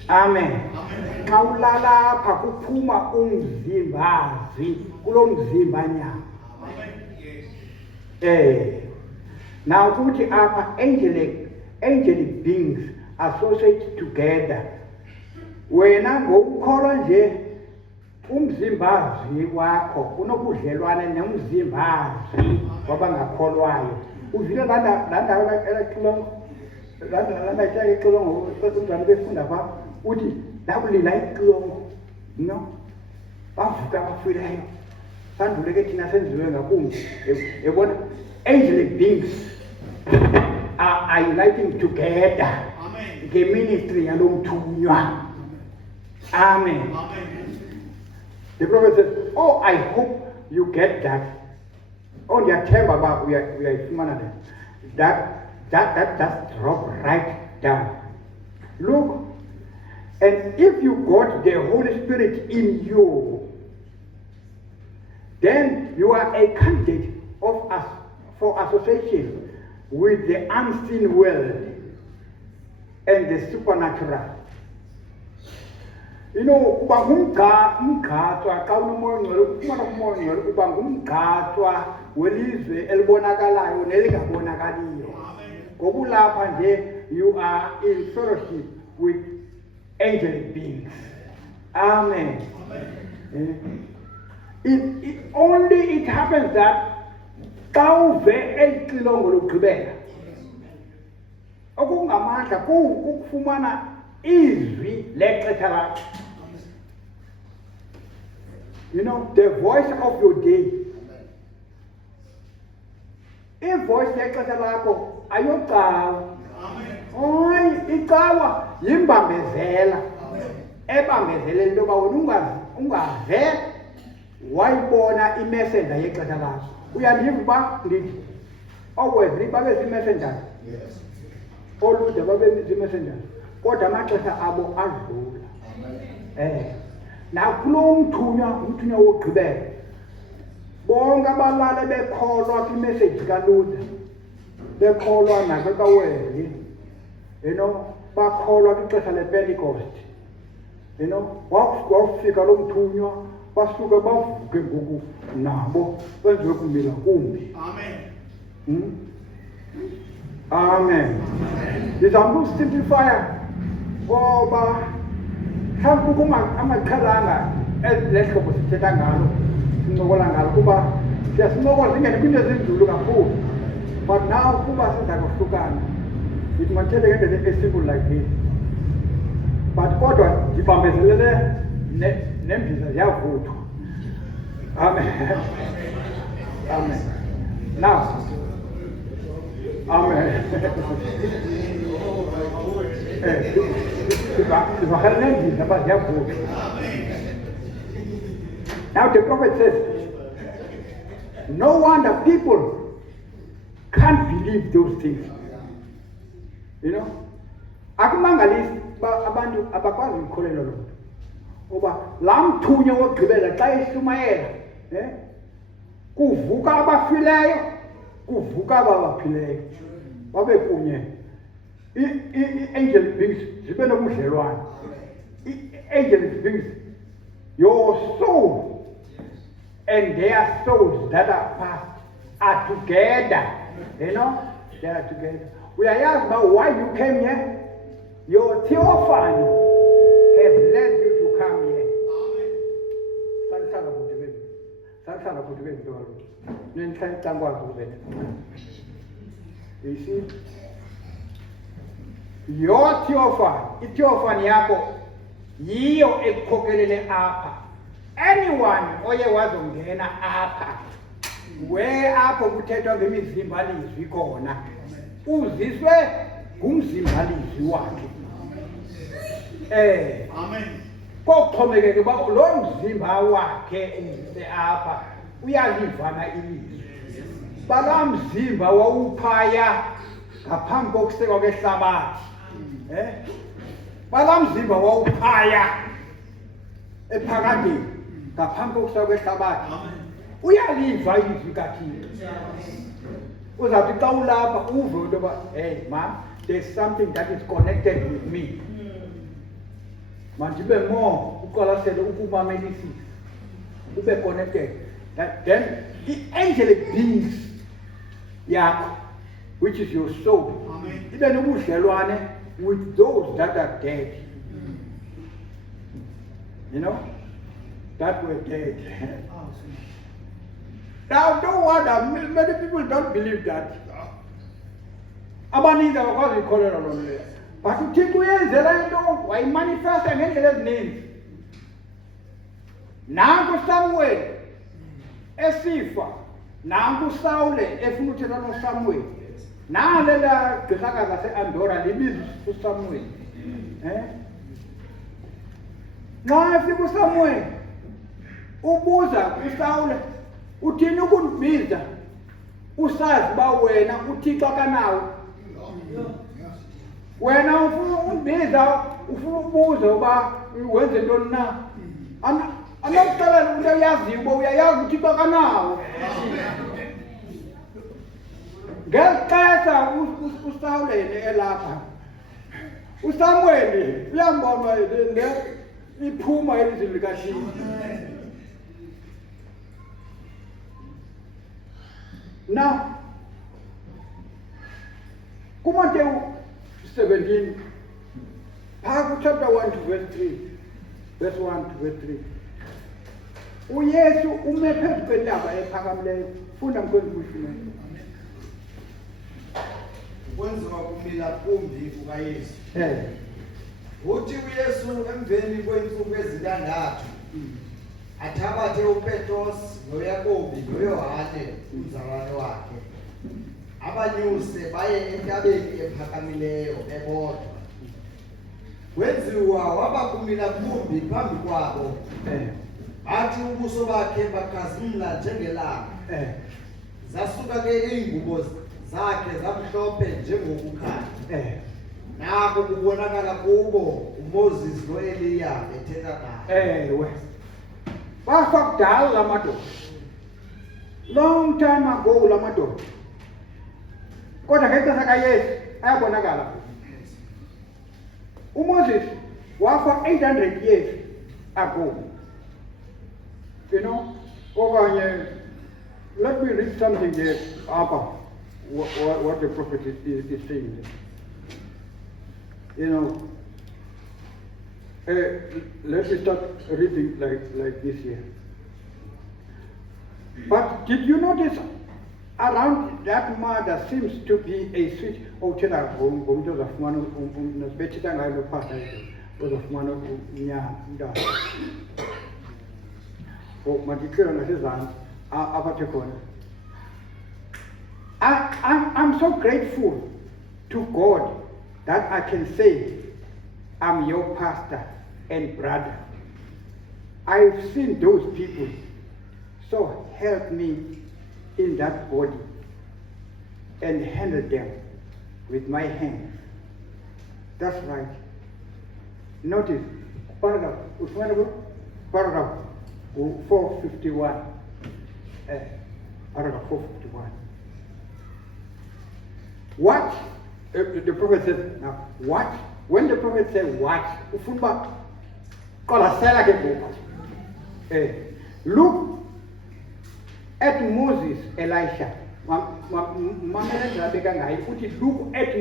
Amen. Xa ulalapha kuphuma umzimbazwi kulo mzimba nyama. Now kuthi apha angelic beings associate together. Wena ngokukholwa nje umzimbazwi wakho unobudlelwane nomzimbazwi wabangakholwayo. Uvile landa elaqilongo landa ixilongo umntwana befunda pha uthi lakulila ixilongo no bavuka bafileyo sandule ke thina senziwe ngakumbi yabona. Angelic beings are uniting together. Amen. The ministry yalo mthunywa. Amen. Amen. The prophet says, oh, I hope you get that. Oh, ndiyathemba ba uyayifumana that That just drop right down. Look, and if you got the Holy Spirit in you, then you are a candidate of us for association with the unseen world and the supernatural. You know, uba ngumgatswa xa unomoya ongcwele, ufumana umoya ongcwele uba ngumgatswa welizwe elibonakalayo nelingabonakaliyo. Ngoba ulapha nje you are in fellowship with angelic beings. Amen. It happens that xa uve eli xilongo lokugqibela okungamandla kukufumana izwi lexesha lakho. You know, the voice of your day. Ivoice yexesha lakho ayocawa. Hayi, icawa yimbambezela. Ebambezela into yoba wena ungaze wayibona imessenger yexesha lakho. Uyandiva uba ndithi owesley babe zii-messengers. Olude babe zii-messengers. Kodwa amaxesha abo adlula. Nakulo umthunywa wokugqibela, bonke abalale bekholwa kwimessage kaLuther, bekholwa nakwekaweli, bakholwa kwixesha lePentecost. Wafika lo mthunywa, basuke bavuke ngoku nabo benziwe kumila kumbi. Amen. Ndizama ukusimplifya ngoba mhlawumbi kukho amaqhelanga elihlobo sithetha ngalo, sincokola ngalo kuba siyasincokola singene kwiinto ezinzulu kakhulu. But now kuba siza kohlukana, it might tell you a simple like this. But kodwa ndibambezelele nembiza ziyavuthwa. Amen. Amen. Now, amen. Now the prophet says, no wonder people can't believe those things. Akumangalisi abantu abakwazi ukukholelwa lo nto. Oba laa mthunywa wokugqibela xa eshumayela, kuvuka abafileyo, kuvuka abaphileyo, babe kunye. Angel beings zibe nobudlelwane. Angel beings, your soul and their souls that are past are together. They are together. We are asked about why you came here. Your theophany has led you to come here. You see? Your theophany yako yiyo ekukhokelele apha. Anyone oye wazongena apha, where apho kuthethwa ngemizimbalizwi khona, uziswe ngumzimbalizwi wakhe. Amen. Kokuxhomekeke uba lo mzimba wakhe umse apha uyalivana ilizwi. Bala mzimba wawuphaya ngaphambi kokusekwa kwehlabathi. Bala mzimba wawuphaya ephakadeni ngaphambi kokusekwa kwehlabathi. Uyaliva ilizwi kaThixo. Uzawuthi xa ulapha uve into yoba, hey ma, there's something that is connected with me. Mandibe more uqwalasele ukumamelisisa, ube connected. Then the angelic beings yakho, which is your soul, ibe nobudlelwane with those that are dead. That were dead. Now, don't wonder, many people don't believe that. Abaninzi abakwazi ukukholelwa loo nto. But uThixo uyenzela into wayimanifesta ngendlela ezininzi. Nanku Samuel esifa, nanku Sawule efuna uthetha noSamuel. Nalela gqirhakazi lase-Andorra libiza uSamuel. Nxa efika uSamuel ubuza kuSawule, uthini ukundibiza usazi uba wena uThixo akanawe? wena ufuna undibiza ufuna ubuza uba wenze ntoni na anokuxelela into oyaziyo uba uyayazi ukuthi bakanawo ngeli xesha usawulele elapha uSamuel uyambona le iphuma elizweni likaShilo. Now, kuMateyu 17, chapter 1 to verse 3, verse 1 to verse 3. uYesu ume phezu kwentaba ephakamileyo. Funda mkhwezikushilo. Kwenziwa kumila kumbi kukaYesu. Uthi uYesu emveni kweentsuku ezintandathu athabathe uPetros noYakobi noYohane umzalwane wakhe abanyuse baye entabeni ephakamileyo bebodwa. Wenziwa waba kumila kumbi phambi kwabo. Athi ubuso bakhe bakhazimla njengelanga. Zasuka ke iingubo zakhe zamhlophe njengokukhanya. Nako kubonakala kubo uMoses noEliya bethetha naye. Ewe. Bafa kudala la madoda. Long time ago la madoda. Kodwa ngexesha kaYesu ayabonakala. uMoses wafa 800 years ago. You know, okanye, let me read something here about what the prophet is saying. You know, let me start reading like this here. But did you notice around that mother seems to be a switch? Oh, tena ngomntu zafumana nasibethita ngayo lophasa uzafumana unyanda. Oh, madikira nasizana aphathe khona. I'm so grateful to God that I can say I'm your pastor and brother. I've seen those people, so help me in that body and handle them with my hands. That's right. Notice, paragraph 451. Paragraph 451. What? The prophet said, now, what? When the prophet said what? Look at Moses, Elisha. Look at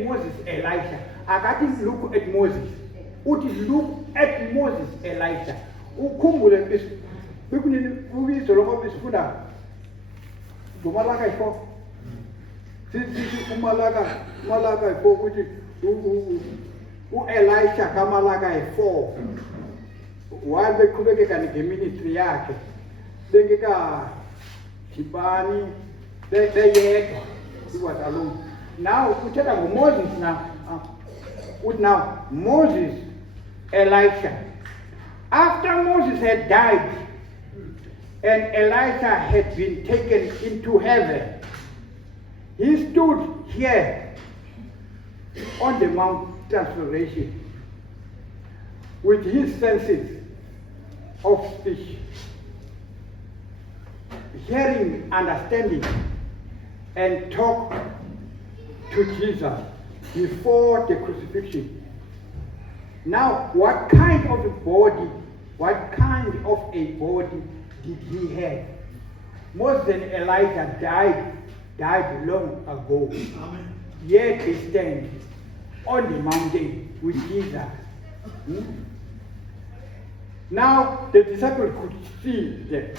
Moses, Elisha. I got him look at Moses. Look at Moses, Elisha. Umalaka 4 ukuthi uElisha kaMalaka 4 while beqhubekeka ngeministry yakhe bengeka Jibani beyedwa he was alone. Now uthetha ngoMoses now Moses, Elisha. After Moses had died and Elisha had been taken into heaven, he stood here on the Mount Transfiguration with his senses of speech, hearing, understanding, and talk to Jesus before the crucifixion. Now, what kind of a body did he have? Moses and Elijah died long ago. Amen. Yet they stand on the mountain with Jesus. Now the disciples could see them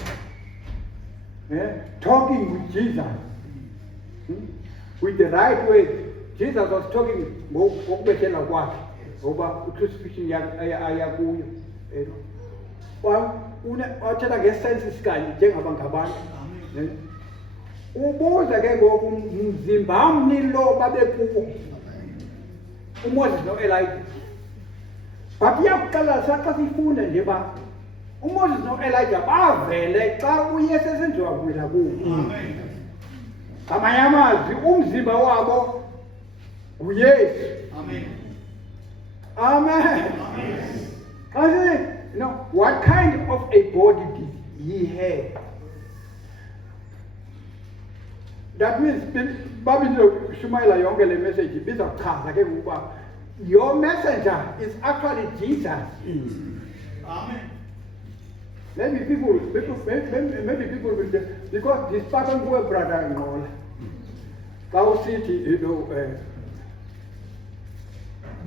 talking with Jesus with the right way. Jesus was talking over crucifixion ayakuyo. Wathatha ngesenses kanye njengabantu abantu. Ubuza ke ngoku mzimba mnilo babekuwo uMoses noElijah. But iyakuqala xa sifunda nje ba uMoses noElijah bavele xa uYesu esenziwa kumila kuwo. Ngamanye amazwi umzimba wabo nguYesu. Amen. Amen. I say, what kind of a body did he have? That means, Babizo Shumaila Yongele message, your messenger is actually Jesus. Amen. Maybe people will say, because this person who brother in all, Cow City,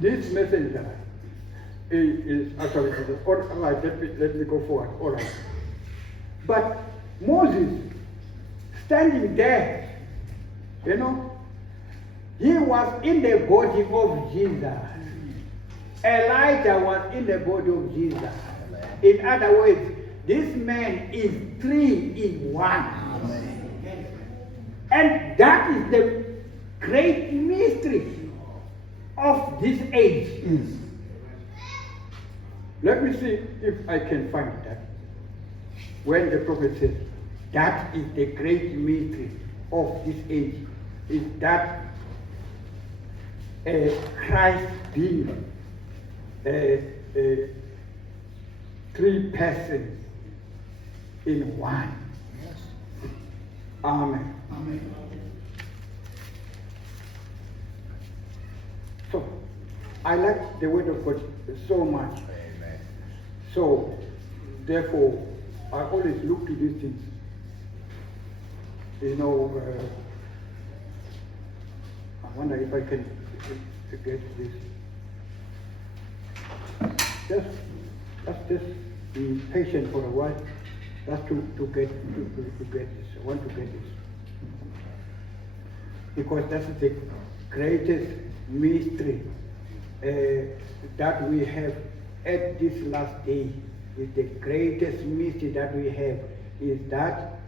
this messenger is actually Jesus. All right, let me go forward. All right. But Moses, standing there, he was in the body of Jesus. Elijah was in the body of Jesus. In other words, this man is 3 in 1. And that is the great mystery of this age. Let me see if I can find that. When the prophet says, that is the great mystery of this age, is that Christ being 3 persons in 1. Amen. Amen. So, I like the word of God so much. Amen. So, therefore, I always look to these things. I wonder if I can get this. Just be patient for a while. Just to get this. I want to get this. Because that's the greatest mystery that we have at this last day. Is the greatest mystery that we have is that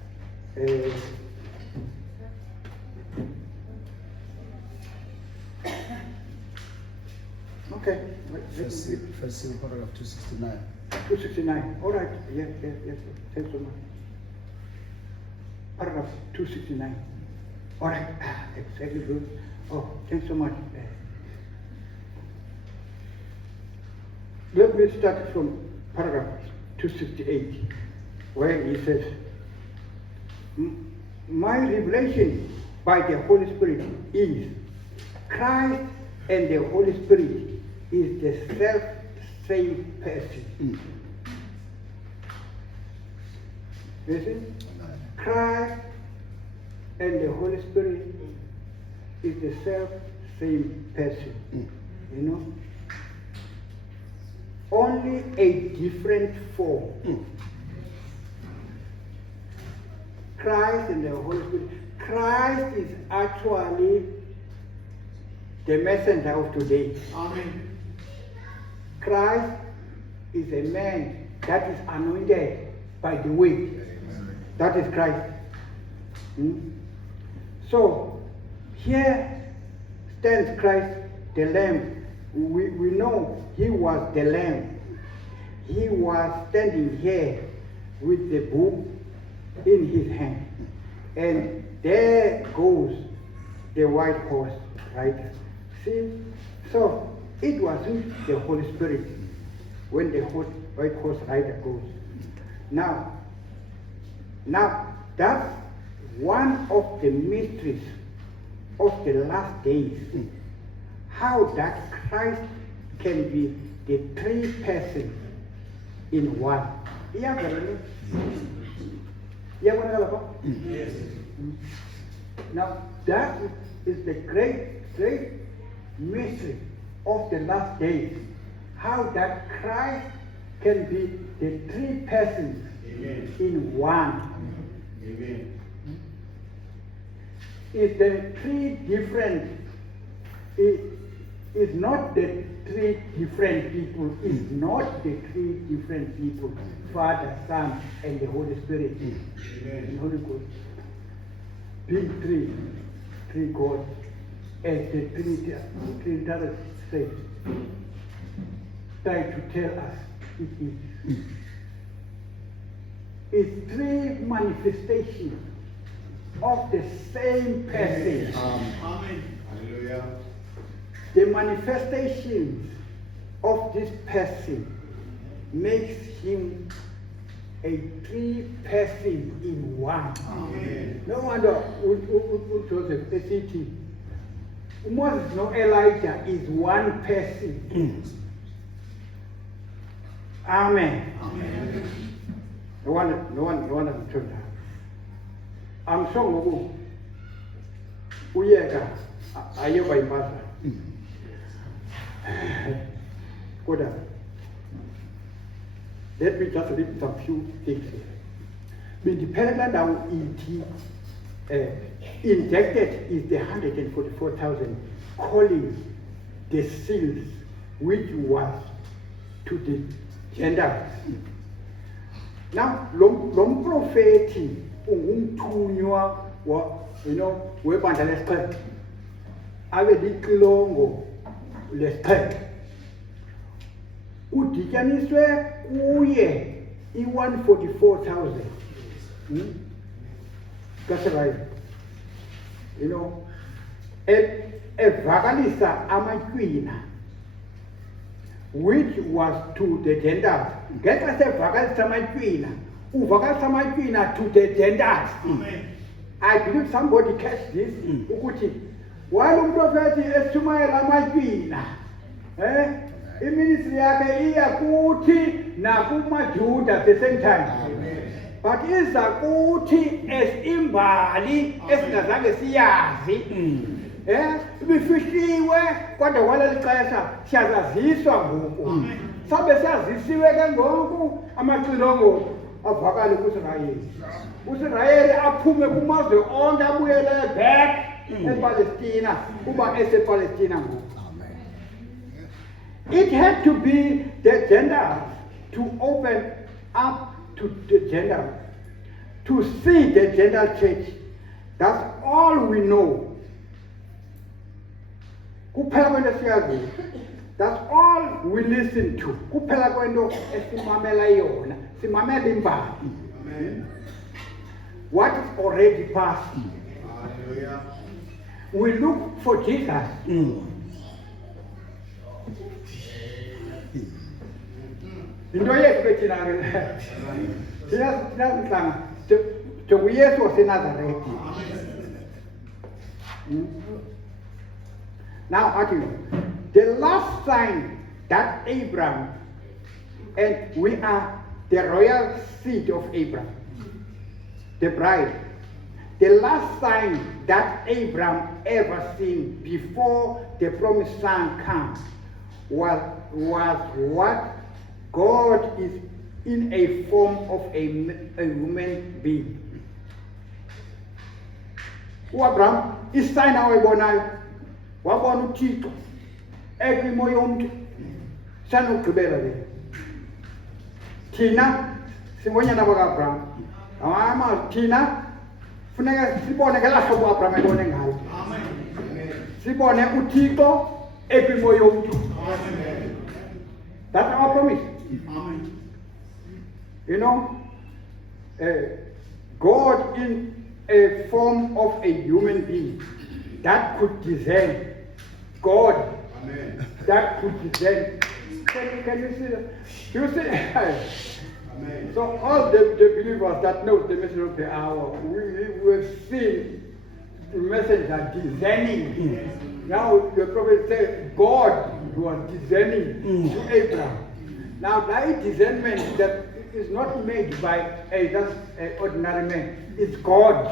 okay. First paragraph 269. 269. All right. Yes. Thanks so much. Paragraph 269. All right. Exactly good. Oh, thanks so much. Let me start from paragraph 268, where he says, my revelation by the Holy Spirit is Christ and the Holy Spirit is the self-same person. You see? Christ and the Holy Spirit is the self-same person. Only a different form. Christ and the Holy Spirit. Christ is actually the messenger of today. Amen. Christ is a man that is anointed by the way. That is Christ. So, here stands Christ, the Lamb. We know he was the Lamb. He was standing here with the book in his hand. And there goes the white horse rider. See? So, it wasn't the Holy Spirit when the white horse rider goes. Now, that's one of the mysteries of the last days. How that Christ can be the 3 persons in 1. Yes. Now, that is the great mystery of the last days. How that Christ can be the 3 persons in 1. Amen. Is the 3 different, is not the 3 different people, is not the 3 different people, Father, Son, and the Holy Spirit. And Holy Ghost. Big 3 gods, as the Trinitarians say, try to tell us it is. It's 3 manifestations of the same person. Amen. Hallelujah. The manifestations of this person makes him a 3-person in one. Amen. No wonder Joseph esithi Moses no Elijah is one person. Amen. Amen. No wonder to turn that. I'm so ngoku uyeka ayeba impahla. Kodwa let me just read some few things here. Bendiphela ndawo ithi injected is the 144,000 calling the seals which was to the Gentiles. Now, lo mprofeti ungumthunywa webandla lesixhenxe abe liqilongo lesixhenxe udityaniswe kuye i-144,000. That's right. Evakalisa amatywina which was to the Gentiles. Ngexa sevakalisa amatywina, uvakalisa amatywina to the Gentiles. Amen. I believe somebody catch this. Ukuthi while umprofeti eshumayela amatywina, iministry yakhe iya kuthi nakumaJuda at the same time. Amen. But iza kuthi as imbali esingazange siyazi. Ibifihliwe kodwa kwaleli xesha siyazaziswa ngoku. Sabe siyazisiwe ke ngoku amaxilongo avakale kuIsrayeli. uIsrayeli aphume kumazwe onke abuyele back ePalestina kuba esePalestina ngoku. It had to be the Gentiles to open up to the Gentiles, to see the Gentile church. That's all we know. Kuphela kwento siyaziyo. That's all we listen to. Kuphela kwento esimamela yona. Simamela imbali. Amen. What is already past. Hallelujah. We look for Jesus. Into yethu bethina thina sihlanga njengoYesu waseNazaretha. Now, the last sign that Abraham, and we are the royal seed of Abraham, the bride. The last sign that Abraham ever seen before the promised son comes was what God is in a form of a human being. uAbraham isayini awayibonayo wabona uThixo ekwimo yomntu sanokugqibela le. Thina singonyana bakaAbraham thina funeka sibone ngelaa hlobo uAbraham ebone ngayo. Sibone uThixo ekwimo yomntu. That's our promise. Amen. God in a form of a human being that could discern. God Amen. that could discern. Can you see that? You see? Amen. So all the believers that know the message of the hour, we have seen the message that discerning. Now the prophet said God was discerning to Abraham. Now that discernment that is not made by just an ordinary man. It's God.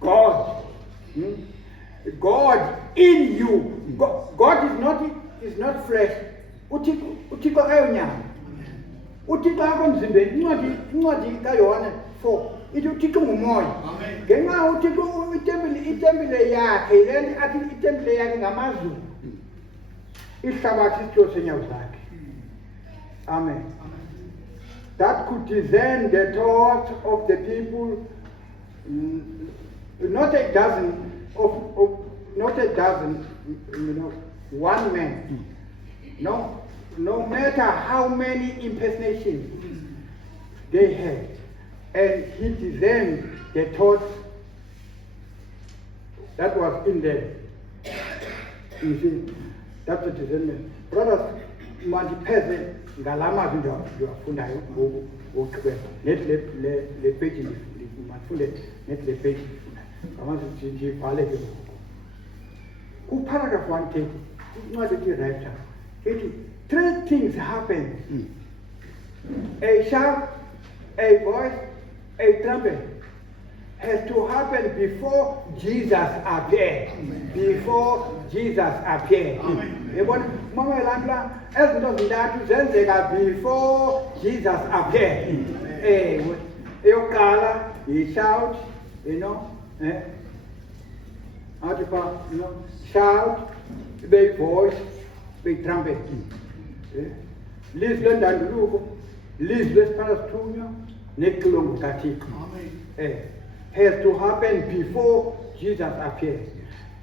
God. God in you. God is not flesh. Uthixo akayonyama. Uthixo akomzimbeni. Incwadi kaYohane 4. Ithi uThixo ngumoya. Ngenxa uThixo itempile yakhe leli athi itempile yakhe ngamazulu. Ihlabathi isitho senyawo zakhe. Amen. That could discern the thoughts of the people, not a dozen, one man. No matter how many impersonations they had, and he discerned the thoughts that was in them. You see, that's the discernment. Brothers, mandipheze ngalamazwi ndiwafundayo ngoku wogqibela. Le page mandifunde nethi le page ndifundayo. Ngamazwi ndibhale ke ngoku. Paragraph 130, incwadi ethi rapture. Ithi 3 things happen. A shout, a voice, a trumpet has to happen before Jesus appeared. Before Jesus appeared. Yabona mama elandla ezinto zintathu zenzeka before Jesus appeared. Eyokuqala, he shout, you know, shout, big voice, big trumpet. Lizwi lendanduluko, lizwi lesiphalasithunywa, neqilongo kaThixo. Has to happen before Jesus appears.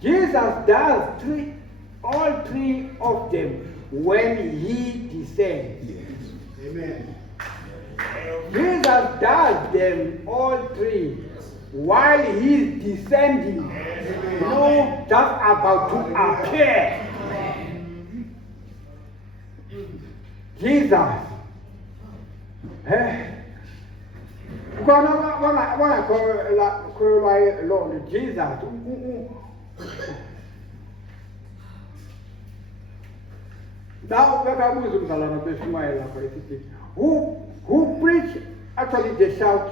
Jesus does all three of them when he descends. Amen. Jesus does them all three while he's descending. No, just about to appear. Jesus. Lord Jesus. Now, who preach actually the shout?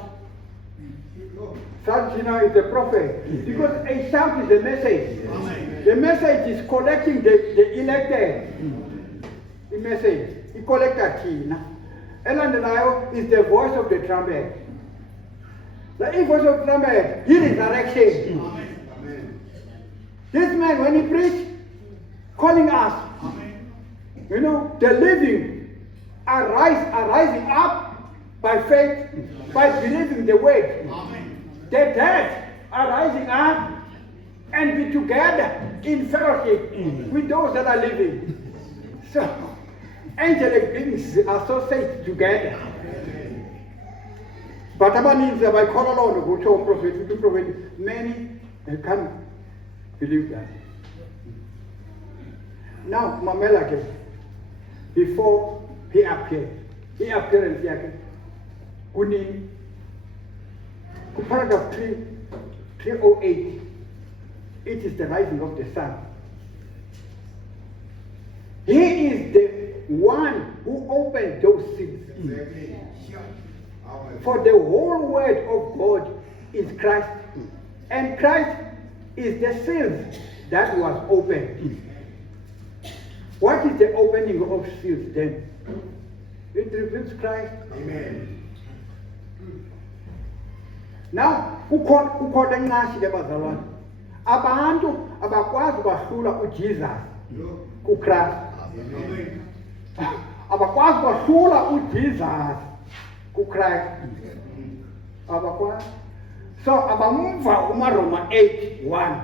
Shout, is a prophet. Because a shout is a message. The message is collecting the elected. The message. He collected Tina. Elandelayo is the voice of the trumpet. The voice of the trumpet, he resurrection. Amen. This man, when he preached, calling us, you know, the living are rising up by faith, by believing the word. The dead are rising up and be together in fellowship with those that are living. So, angelic beings associate together. But abaninzi abayikholwa loo nto kutsho uprofethi, many can't believe that. Now, mamela ke, before he appeared, appearance yakhe kunini, paragraph 308, it is the rising of the sun. He is the one who opened those seals. For the whole word of God is Christ, and Christ is the seals that was opened. What is the opening of seals then? It reveals Christ. Amen. Now, kukhona enqashi ke bazalwane. Abantu abakwazi kwahlula uJesus kuChrist. Amen. Abakwazi kwahlula uJesus kuChrist. Abakwazi. So abamva umaRoma 8:1.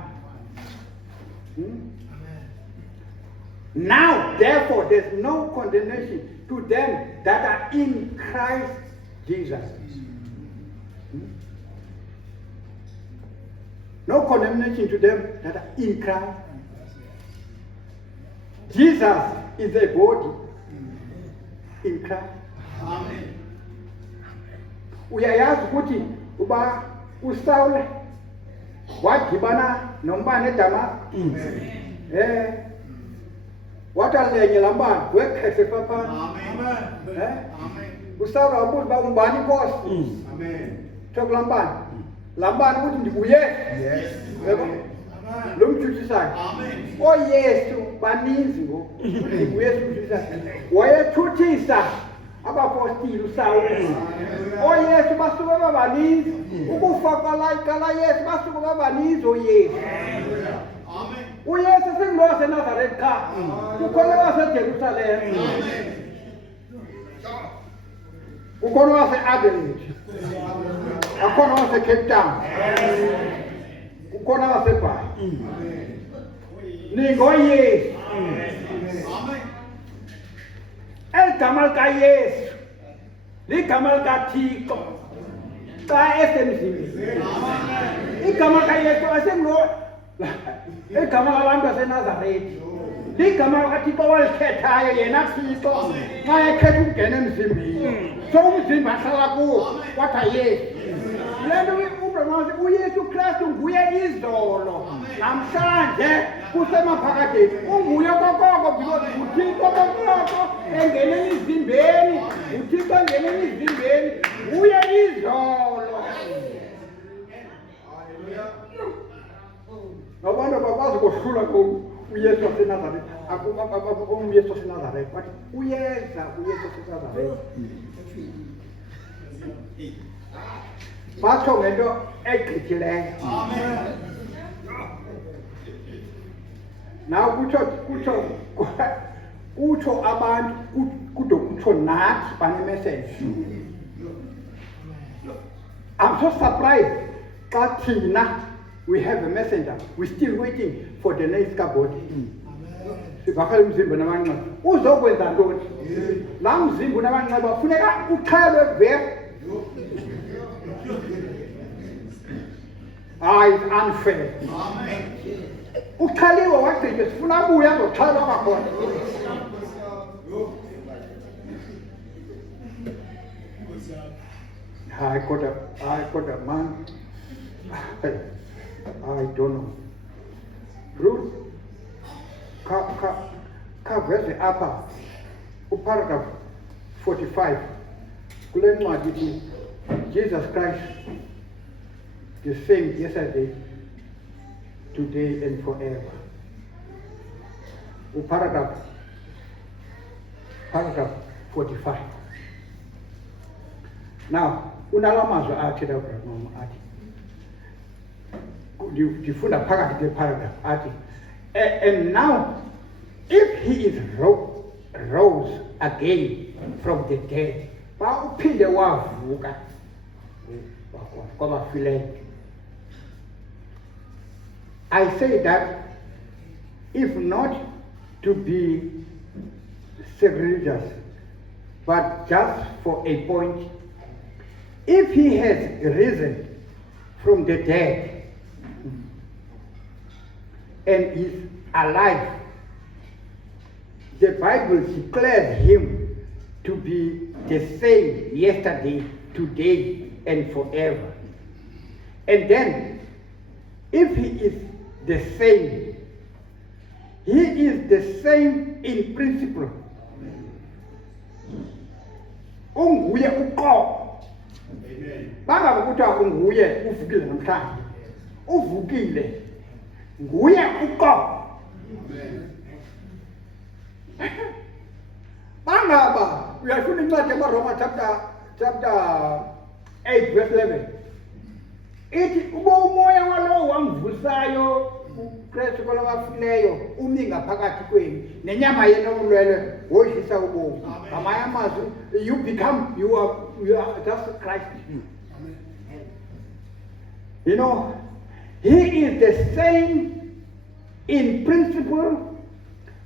Now, therefore, there's no condemnation to them that are in Christ Jesus. No condemnation to them that are in Christ. Jesus is a body in Christ. Amen. Uyayazi ukuthi uba uSaul wadibana nombane eDamascus. Watalenye lambani wekhethe papa. Amen. uSaul wabuza uba umbani inkosi. Amen. Thokulambani. Lambani ukuthi ndibuye. Yes. Yebo. Lo mthutsisayo. Amen. OYesu baninzi ngoku. UYesu umthutsisayo. Wayethuthisa abapostili uSaul. OYesu basuke babaninzi. Ukufa kala Yesu basuke babaninzi oYesu. Amen. uYesu singlo waseNazaretha cha. Ukhona waseJerusalem. Ukhona wase-Adelaide. Akhona wase-Cape Town. Ukhona waseBhayi. NingoYesu. Amen. Eligama likaYesu ligama likaThixo xa esemzimbeni. Igama likaYesu asenglo igama labantu baseNazaretha. ligama likathixo walikhethayo yena thixo xa ekhetha ukungena emzimbeni so umzimba ahlala kuwo kwatha yesu le nto ubromasi uyesu kristu nguye izolo namhlanje kusemaphakadeni unguye kokoko because nguthixo kokoko engene emizimbeni nguthixo engene emizimbeni nguye izolo abantu bakwazi kohlula uyesu wasenazarethi uyesu wasenazarethi but uyeza uyesu wasenazarethi batsho ngento egqithileyo naw kutsho abantu kude kutsho nathi banemessage. I'm so surprised xa thina we have a messenger, we're still waiting for the next kabodi. Sivakala umzimba namanqeba uzokwenza ntoni la mzimba namanqeba funeka uxhelwe vele. It's unfair. Uxhaliwe wagqitywa sifuna abuye azoxhelwa kwakhona. I got a man. I don't know. Ruth, kaveze apha uparagraph 45 kule ncwadi ithi Jesus Christ the same yesterday, today and forever. Paragraph 45. Now, unalamazwi athi la Abraham athi ndifunda phakathi kwe-paragraph athi and now if he is rose again from the dead xa uphinde wavuka kwabafileyo, I say that if not to be sacrilegious, but just for a point, if he has risen from the dead and is alive, the Bible declares him to be the same yesterday, today, and forever. And then, if he is the same, he is the same in principle. Unguye uqobo. Banga ukuthiwa unguye uvukile namhlanje. Uvukile. Nguye uqobo. Bangaba uyafuna incwadi yabaRoma chapter 8 verse 11. Ithi umoya walowo wamvusayo uKristu kwalabafileyo umi ngaphakathi kwenu nenyama yenu ulwele woyisa ubovu. Ngamanye amazwi you are just Christ. You know, he is the same in principle,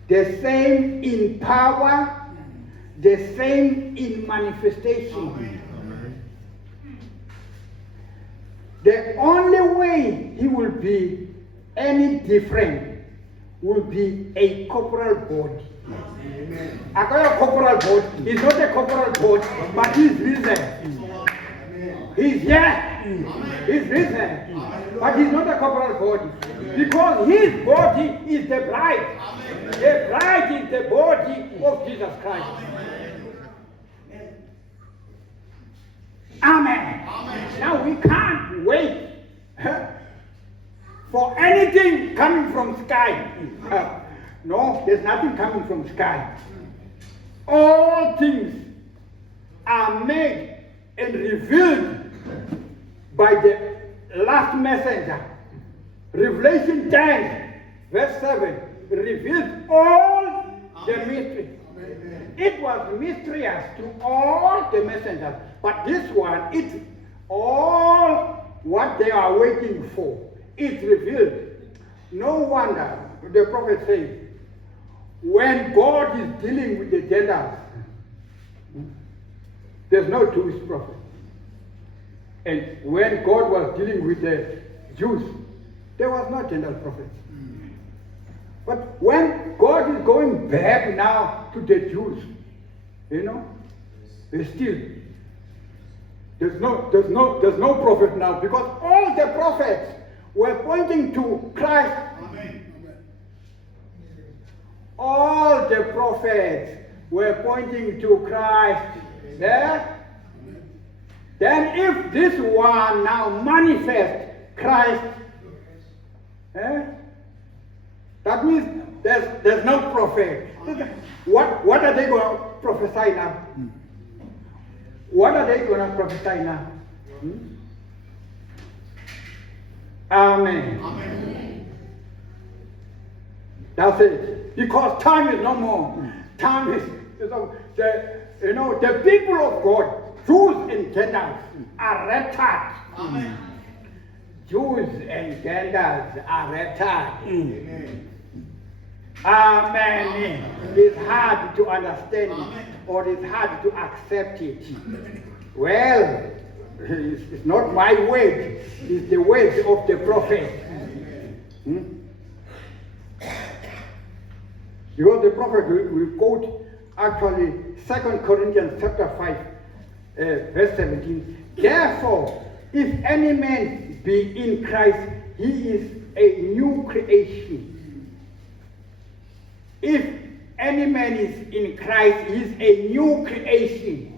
the same in power, the same in manifestation. The only way he will be any different will be a corporal body. A corporal body. He's not a corporal body, but he's risen. He's here. He's risen. But he's not a corporal body. Because his body is the bride. The bride is the body of Jesus Christ. Amen. Now we can't wait for anything coming from sky. No, there's nothing coming from sky. All things are made and revealed by the last messenger. Revelation 10 verse 7 reveals all the mystery. It was mysterious to all the messengers, but this one, it's all what they are waiting for. It's revealed. No wonder the prophet says, when God is dealing with the Gentiles, there's no Jewish prophet. And when God was dealing with the Jews, there was no Gentile prophet. But when God is going back now to the Jews, there's still there's no prophet now, because all the prophets were pointing to Christ. Amen. All the prophets were pointing to Christ. Yeah? Then if this one now manifests Christ, that means there's no prophet. What are they going to prophesy now? What are they going to prophesy now? Amen. Amen. That's it. Because time is no more. Time is over. The people of God, Jews and Gentiles, are retarded. Amen. Jews and Gentiles are retarded. Amen. Amen. It's hard to understand Amen. or it's hard to accept it. Well, it's not my word, it's the word of the prophet. Because the prophet will quote actually 2 Corinthians chapter 5, verse 17. Therefore, if any man be in Christ, he is a new creation. If any man is in Christ, he is a new creation.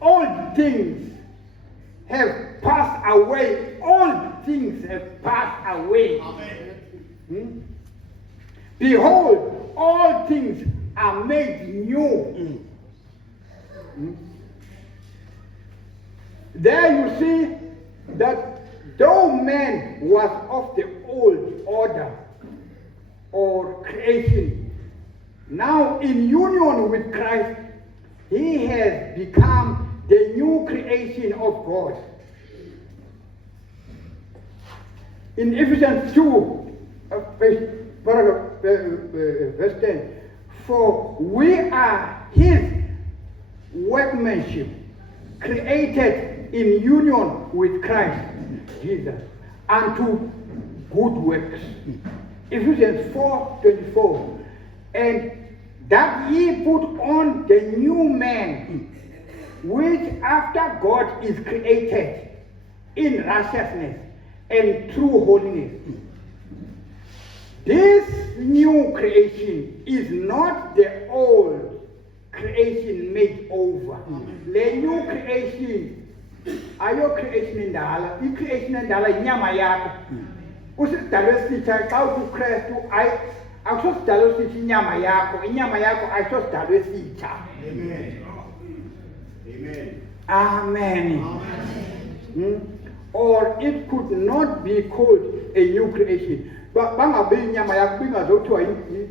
All things have passed away. All things have passed away. Amen. Behold, all things are made new. There you see that though man was of the old order or creation, now in union with Christ, he has become the new creation of God. In Ephesians 2, verse 10, for we are his workmanship, created in union with Christ Jesus, unto good works. Ephesians 4:24, and that ye put on the new man, which after God is created in righteousness and true holiness. This new creation is not the old creation made over. The new creation, ayo creation endala, i-creation endala inyama yakho. Usidalwe sitha xa uKristu akusosidalwe sithi inyama yakho ayisosidalwe sitha. Amen. Amen. Amen. Amen. Or it could not be called a new creation. Bangabe inyama yakho ingazothiwa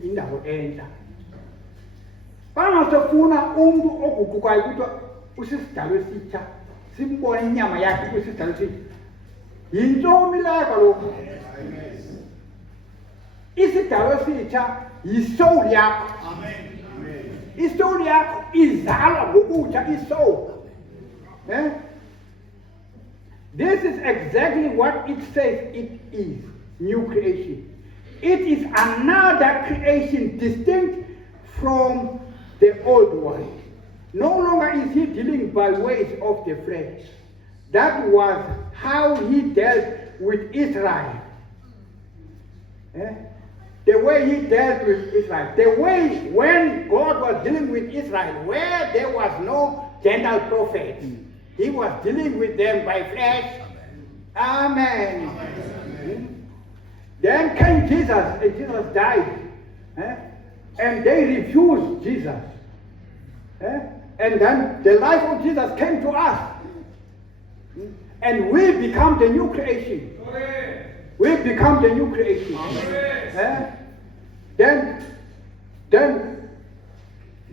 indawo entsha. Bangasefuna umuntu oguqukayo ukuthi usisidalwe sitha, simbone inyama yakhe usisidalwe sitha. Yintsomi leyo kaloku. Isidalwe sitha yisoul yakho. Amen. Amen. Isoul yakho izalwa ngokutsha isoul. This is exactly what it says it is, new creation. It is another creation distinct from the old one. No longer is he dealing by ways of the flesh. That was how he dealt with Israel. The way he dealt with Israel. The way when God was dealing with Israel, where there was no Gentile prophets, he was dealing with them by flesh. Amen. Then came Jesus, and Jesus died. And they refused Jesus. And then the life of Jesus came to us. And we become the new creation. We become the new creation. Then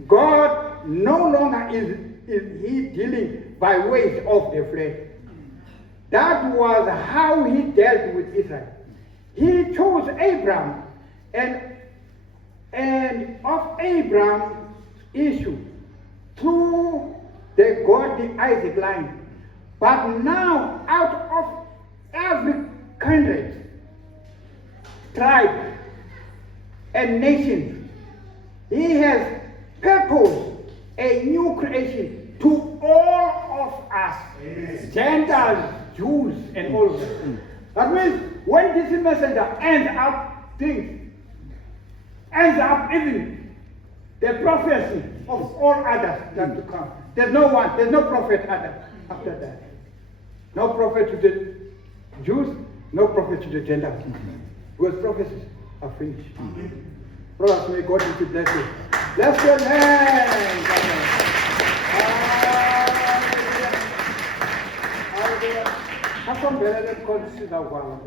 God no longer is he dealing by ways of the flesh. That was how he dealt with Israel. He chose Abraham, and of Abraham's issue through the godly Isaac line. But now, out of every kindred, tribe, and nations. He has purposed a new creation to all of us, Gentiles, Jews, and all of them. That means when this messenger ends up even the prophecy of all others that to come. There's no prophet after that. No prophet to the Jews, no prophet to the Gentiles. Because prophecies are finished. Brothers, may God be bless you. Bless your name. Hallelujah. Hallelujah. How come better than consider one?